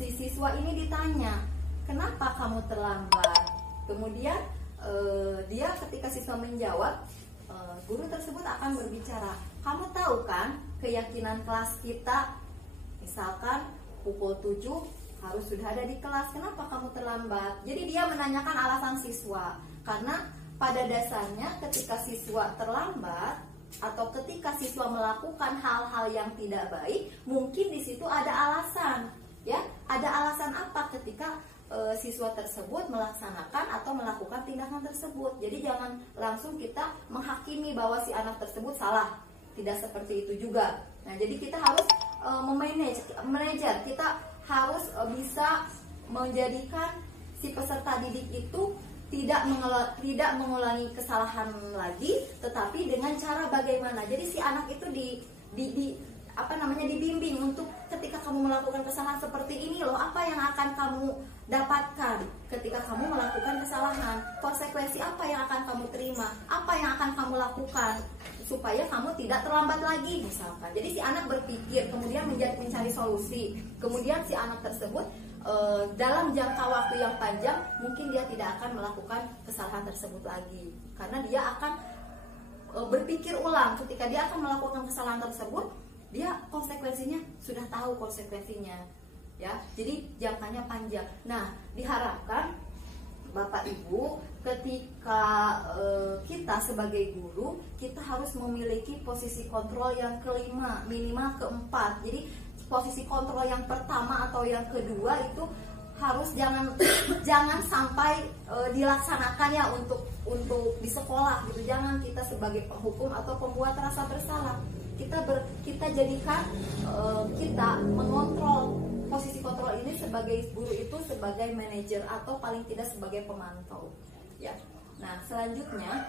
si siswa ini ditanya, kenapa kamu terlambat? Kemudian dia ketika siswa menjawab, guru tersebut akan berbicara, kamu tahu kan keyakinan kelas kita, misalkan pukul 7 harus sudah ada di kelas, kenapa kamu terlambat? Jadi dia menanyakan alasan siswa, karena pada dasarnya ketika siswa terlambat atau ketika siswa melakukan hal-hal yang tidak baik, mungkin di situ ada alasan. Ya, ada alasan apa ketika siswa tersebut melaksanakan atau melakukan tindakan tersebut. Jadi jangan langsung kita menghakimi bahwa si anak tersebut salah. Tidak seperti itu juga. Nah, jadi kita harus manajer. Kita harus bisa menjadikan si peserta didik itu tidak mengulangi kesalahan lagi, tetapi dengan cara bagaimana. Jadi si anak itu dibimbing untuk ketika kamu melakukan kesalahan seperti ini loh, apa yang akan kamu dapatkan ketika kamu melakukan kesalahan, konsekuensi apa yang akan kamu terima, apa yang akan kamu lakukan supaya kamu tidak terlambat lagi misalkan. Jadi si anak berpikir, kemudian mencari solusi. Kemudian si anak tersebut dalam jangka waktu yang panjang mungkin dia tidak akan melakukan kesalahan tersebut lagi, karena dia akan berpikir ulang. Ketika dia akan melakukan kesalahan tersebut, dia konsekuensinya sudah tahu konsekuensinya, ya. Jadi jangkanya panjang. Nah, diharapkan Bapak Ibu, ketika kita sebagai guru, kita harus memiliki posisi kontrol yang kelima, minimal keempat. Jadi posisi kontrol yang pertama atau yang kedua itu harus jangan sampai dilaksanakan ya untuk di sekolah gitu. Jangan kita sebagai penghukum atau pembuat rasa bersalah. Kita jadikan kita mengontrol posisi kontrol ini sebagai guru itu sebagai manajer atau paling tidak sebagai pemantau, ya. Nah, selanjutnya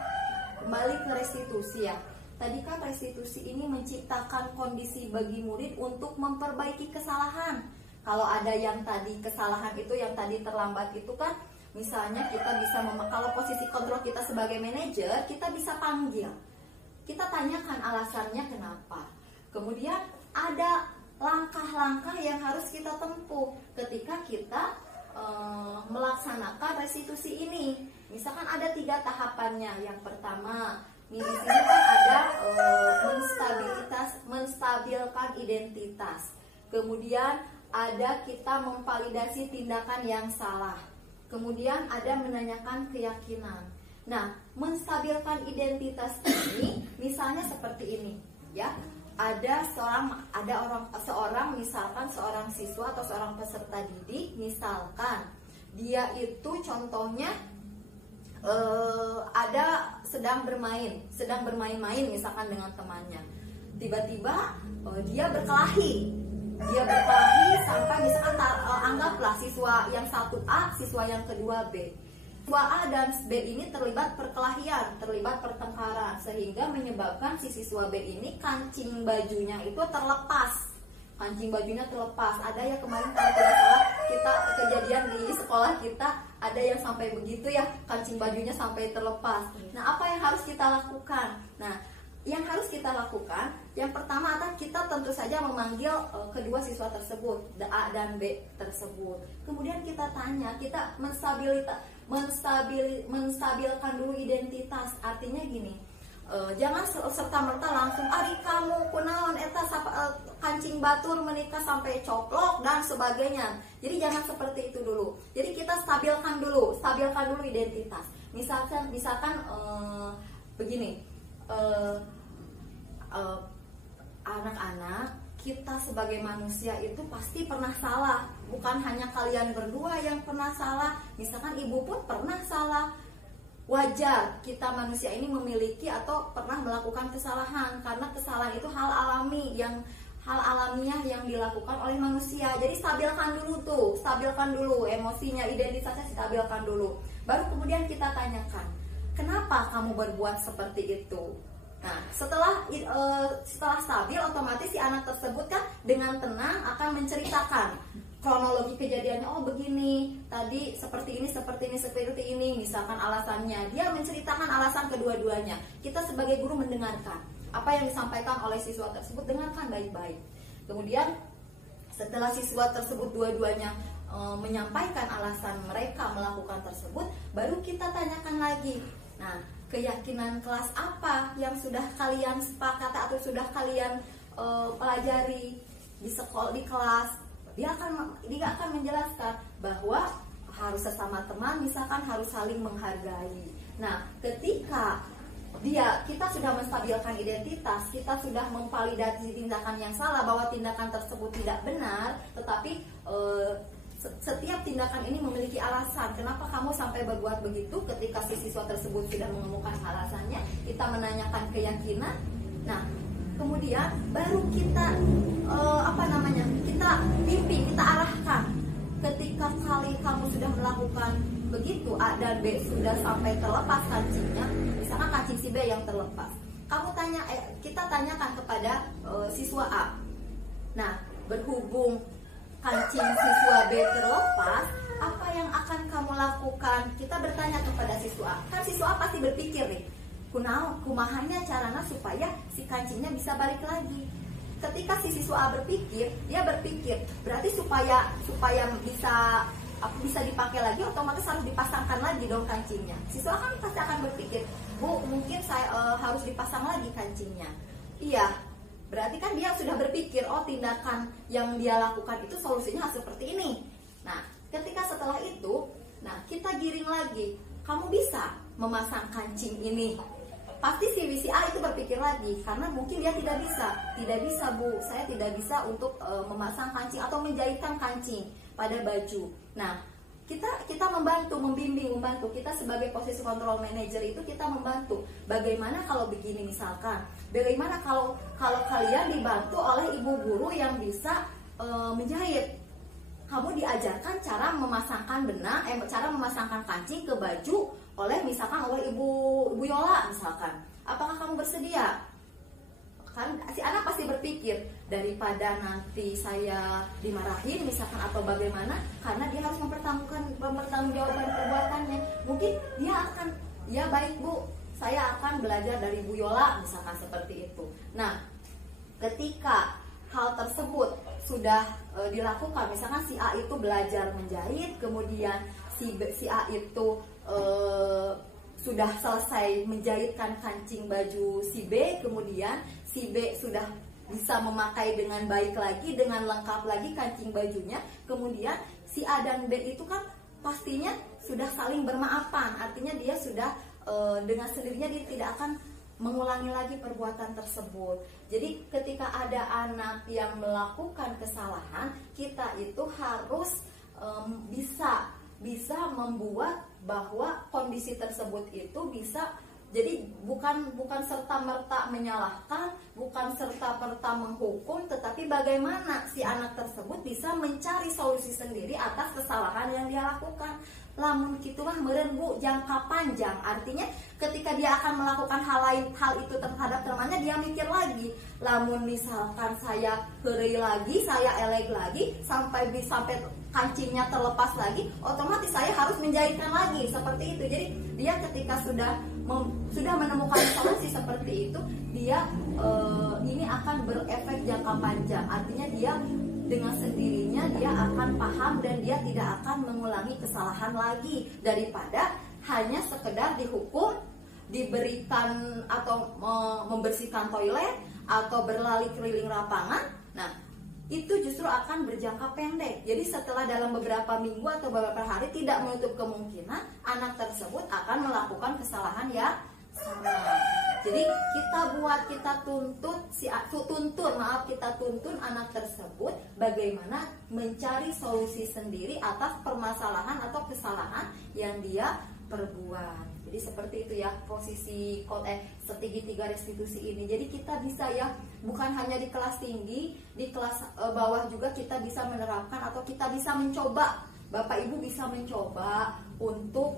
kembali ke restitusi ya. Tadi kan restitusi ini menciptakan kondisi bagi murid untuk memperbaiki kesalahan. Kalau ada yang tadi kesalahan itu yang tadi terlambat itu kan, misalnya kita bisa kalau posisi kontrol kita sebagai manajer, kita bisa panggil. Kita tanyakan alasannya kenapa. Kemudian ada langkah-langkah yang harus kita tempuh ketika kita melaksanakan restitusi ini. Misalkan ada 3 tahapannya. Yang pertama, di sini kan ada menstabilkan identitas. Kemudian ada kita memvalidasi tindakan yang salah. Kemudian ada menanyakan keyakinan. Nah, menstabilkan identitas ini misalnya seperti ini, ya. Seorang misalkan seorang siswa atau seorang peserta didik, misalkan dia itu contohnya sedang bermain-main misalkan dengan temannya. Tiba-tiba dia berkelahi sampai misalkan anggaplah siswa yang 1A, siswa yang kedua B. Siswa A dan B ini terlibat perkelahian, terlibat pertengkaran, sehingga menyebabkan si siswa B ini kancing bajunya itu terlepas. Ada ya kemarin kalau tidak salah kita kejadian di sekolah kita ada yang sampai begitu ya, kancing bajunya sampai terlepas. Nah, apa yang harus kita lakukan? Nah, yang harus kita lakukan, yang pertama adalah kita tentu saja memanggil kedua siswa tersebut, A dan B tersebut. Kemudian kita tanya, kita menstabilkan dulu identitas. Artinya gini, jangan serta-merta langsung ari kamu kunaon eta kancing batur menikah sampai coplok dan sebagainya. Jadi jangan seperti itu dulu. Jadi kita stabilkan dulu identitas. Misalkan begini, anak-anak, kita sebagai manusia itu pasti pernah salah. Bukan hanya kalian berdua yang pernah salah, misalkan ibu pun pernah salah. Wajar kita manusia ini memiliki atau pernah melakukan kesalahan, karena kesalahan itu hal alamiah yang dilakukan oleh manusia. Jadi stabilkan dulu emosinya, identitasnya stabilkan dulu. Baru kemudian kita tanyakan, kenapa kamu berbuat seperti itu? Nah, setelah stabil, otomatis si anak tersebut kan dengan tenang akan menceritakan kronologi kejadiannya. Oh begini, tadi seperti ini, misalkan alasannya. Dia menceritakan alasan kedua-duanya. Kita sebagai guru mendengarkan apa yang disampaikan oleh siswa tersebut, dengarkan baik-baik. Kemudian setelah siswa tersebut dua-duanya menyampaikan alasan mereka melakukan tersebut, baru kita tanyakan lagi. Nah, keyakinan kelas apa yang sudah kalian sepakati atau sudah kalian pelajari di sekolah, di kelas? Dia akan menjelaskan bahwa harus sesama teman, misalkan harus saling menghargai. Nah, ketika kita sudah menstabilkan identitas, kita sudah memvalidasi tindakan yang salah, bahwa tindakan tersebut tidak benar, tetapi setiap tindakan ini memiliki alasan. Kenapa kamu sampai berbuat begitu? Ketika si siswa tersebut sudah menemukan alasannya, kita menanyakan keyakinan. Nah, kemudian baru kita kita bimbing, kita arahkan. Ketika kamu sudah melakukan begitu, A dan B sudah sampai terlepas kancingnya, misalkan kancing si B yang terlepas, kita tanyakan kepada siswa A. Nah, berhubung kancing siswa B terlepas, apa yang akan kamu lakukan? Kita bertanya kepada siswa A. Kan siswa A pasti berpikir nih, kumahanya carana supaya si kancingnya bisa balik lagi. Ketika si siswa A berpikir, dia berpikir berarti supaya bisa dipakai lagi, otomatis harus dipasangkan lagi dong kancingnya. Siswa kan pasti akan berpikir, Bu, mungkin saya harus dipasang lagi kancingnya. Iya, berarti kan dia sudah berpikir, oh tindakan yang dia lakukan itu solusinya seperti ini. Nah, ketika setelah itu, kita giring lagi, kamu bisa memasang kancing ini. Pasti si A itu berpikir lagi, karena mungkin dia tidak bisa, Bu, saya tidak bisa untuk memasang kancing atau menjahitkan kancing pada baju. Nah, kita membimbing, kita sebagai posisi control manager itu kita membantu. Bagaimana kalau begini misalkan? Bagaimana kalau kalian dibantu oleh ibu guru yang bisa menjahit? Kamu diajarkan cara memasangkan benang, cara memasangkan kancing ke baju oleh Ibu Yola misalkan. Apakah kamu bersedia? Kan si anak pasti berpikir, daripada nanti saya dimarahin misalkan atau bagaimana, karena dia harus mempertanggungjawabkan perbuatannya. Mungkin dia akan, ya baik Bu, saya akan belajar dari Bu Yola misalkan seperti itu. Nah, ketika hal tersebut sudah dilakukan, misalkan si A itu belajar menjahit, kemudian si A itu sudah selesai menjahitkan kancing baju si B, kemudian si B sudah bisa memakai dengan baik lagi, dengan lengkap lagi kancing bajunya, kemudian si A dan B itu kan pastinya sudah saling bermaafan, artinya dia sudah dengan sendirinya dia tidak akan mengulangi lagi perbuatan tersebut. Jadi ketika ada anak yang melakukan kesalahan, kita itu harus bisa membuat bahwa kondisi tersebut itu bisa, jadi bukan serta-merta menyalahkan, bukan serta-merta menghukum, tetapi bagaimana si anak tersebut bisa mencari solusi sendiri atas kesalahan yang dia lakukan. Lamun kitu mah meureun Bu, jangka panjang. Artinya ketika dia akan melakukan hal itu terhadap temannya, dia mikir lagi. Lamun misalkan saya heureuy lagi, saya elek lagi sampai kancingnya terlepas lagi, otomatis saya harus menjahitkan lagi seperti itu. Jadi dia ketika sudah menemukan solusi seperti itu, dia ini akan berefek jangka panjang. Artinya dia dengan sendirinya dia akan paham dan dia tidak akan mengulangi kesalahan lagi, daripada hanya sekedar dihukum diberikan atau membersihkan toilet atau berlari keliling lapangan, nah itu justru akan berjangka pendek. Jadi setelah dalam beberapa minggu atau beberapa hari, tidak menutup kemungkinan anak tersebut akan melakukan kesalahan yang sama. Jadi kita tuntun anak tersebut bagaimana mencari solusi sendiri atas permasalahan atau kesalahan yang dia perbuat. Jadi seperti itu ya posisi segitiga restitusi ini. Jadi kita bisa ya, bukan hanya di kelas tinggi, di kelas bawah juga kita bisa menerapkan atau kita bisa mencoba. Bapak Ibu bisa mencoba untuk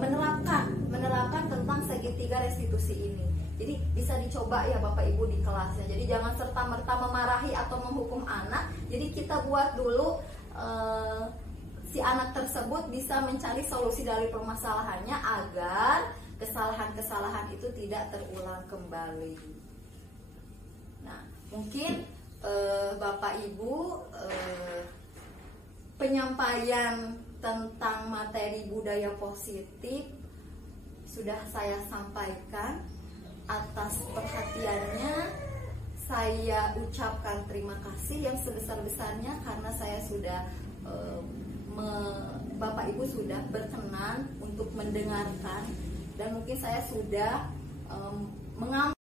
menerapkan tentang segitiga restitusi ini. Jadi bisa dicoba ya Bapak Ibu di kelasnya. Jadi jangan serta-merta memarahi atau menghukum anak. Jadi kita buat dulu si anak tersebut bisa mencari solusi dari permasalahannya agar kesalahan-kesalahan itu tidak terulang kembali. Nah, mungkin Bapak Ibu penyampaian tentang materi budaya positif sudah saya sampaikan. Atas perhatiannya saya ucapkan terima kasih yang sebesar-besarnya karena saya sudah Bapak Ibu sudah berkenan untuk mendengarkan, dan mungkin saya sudah mengambil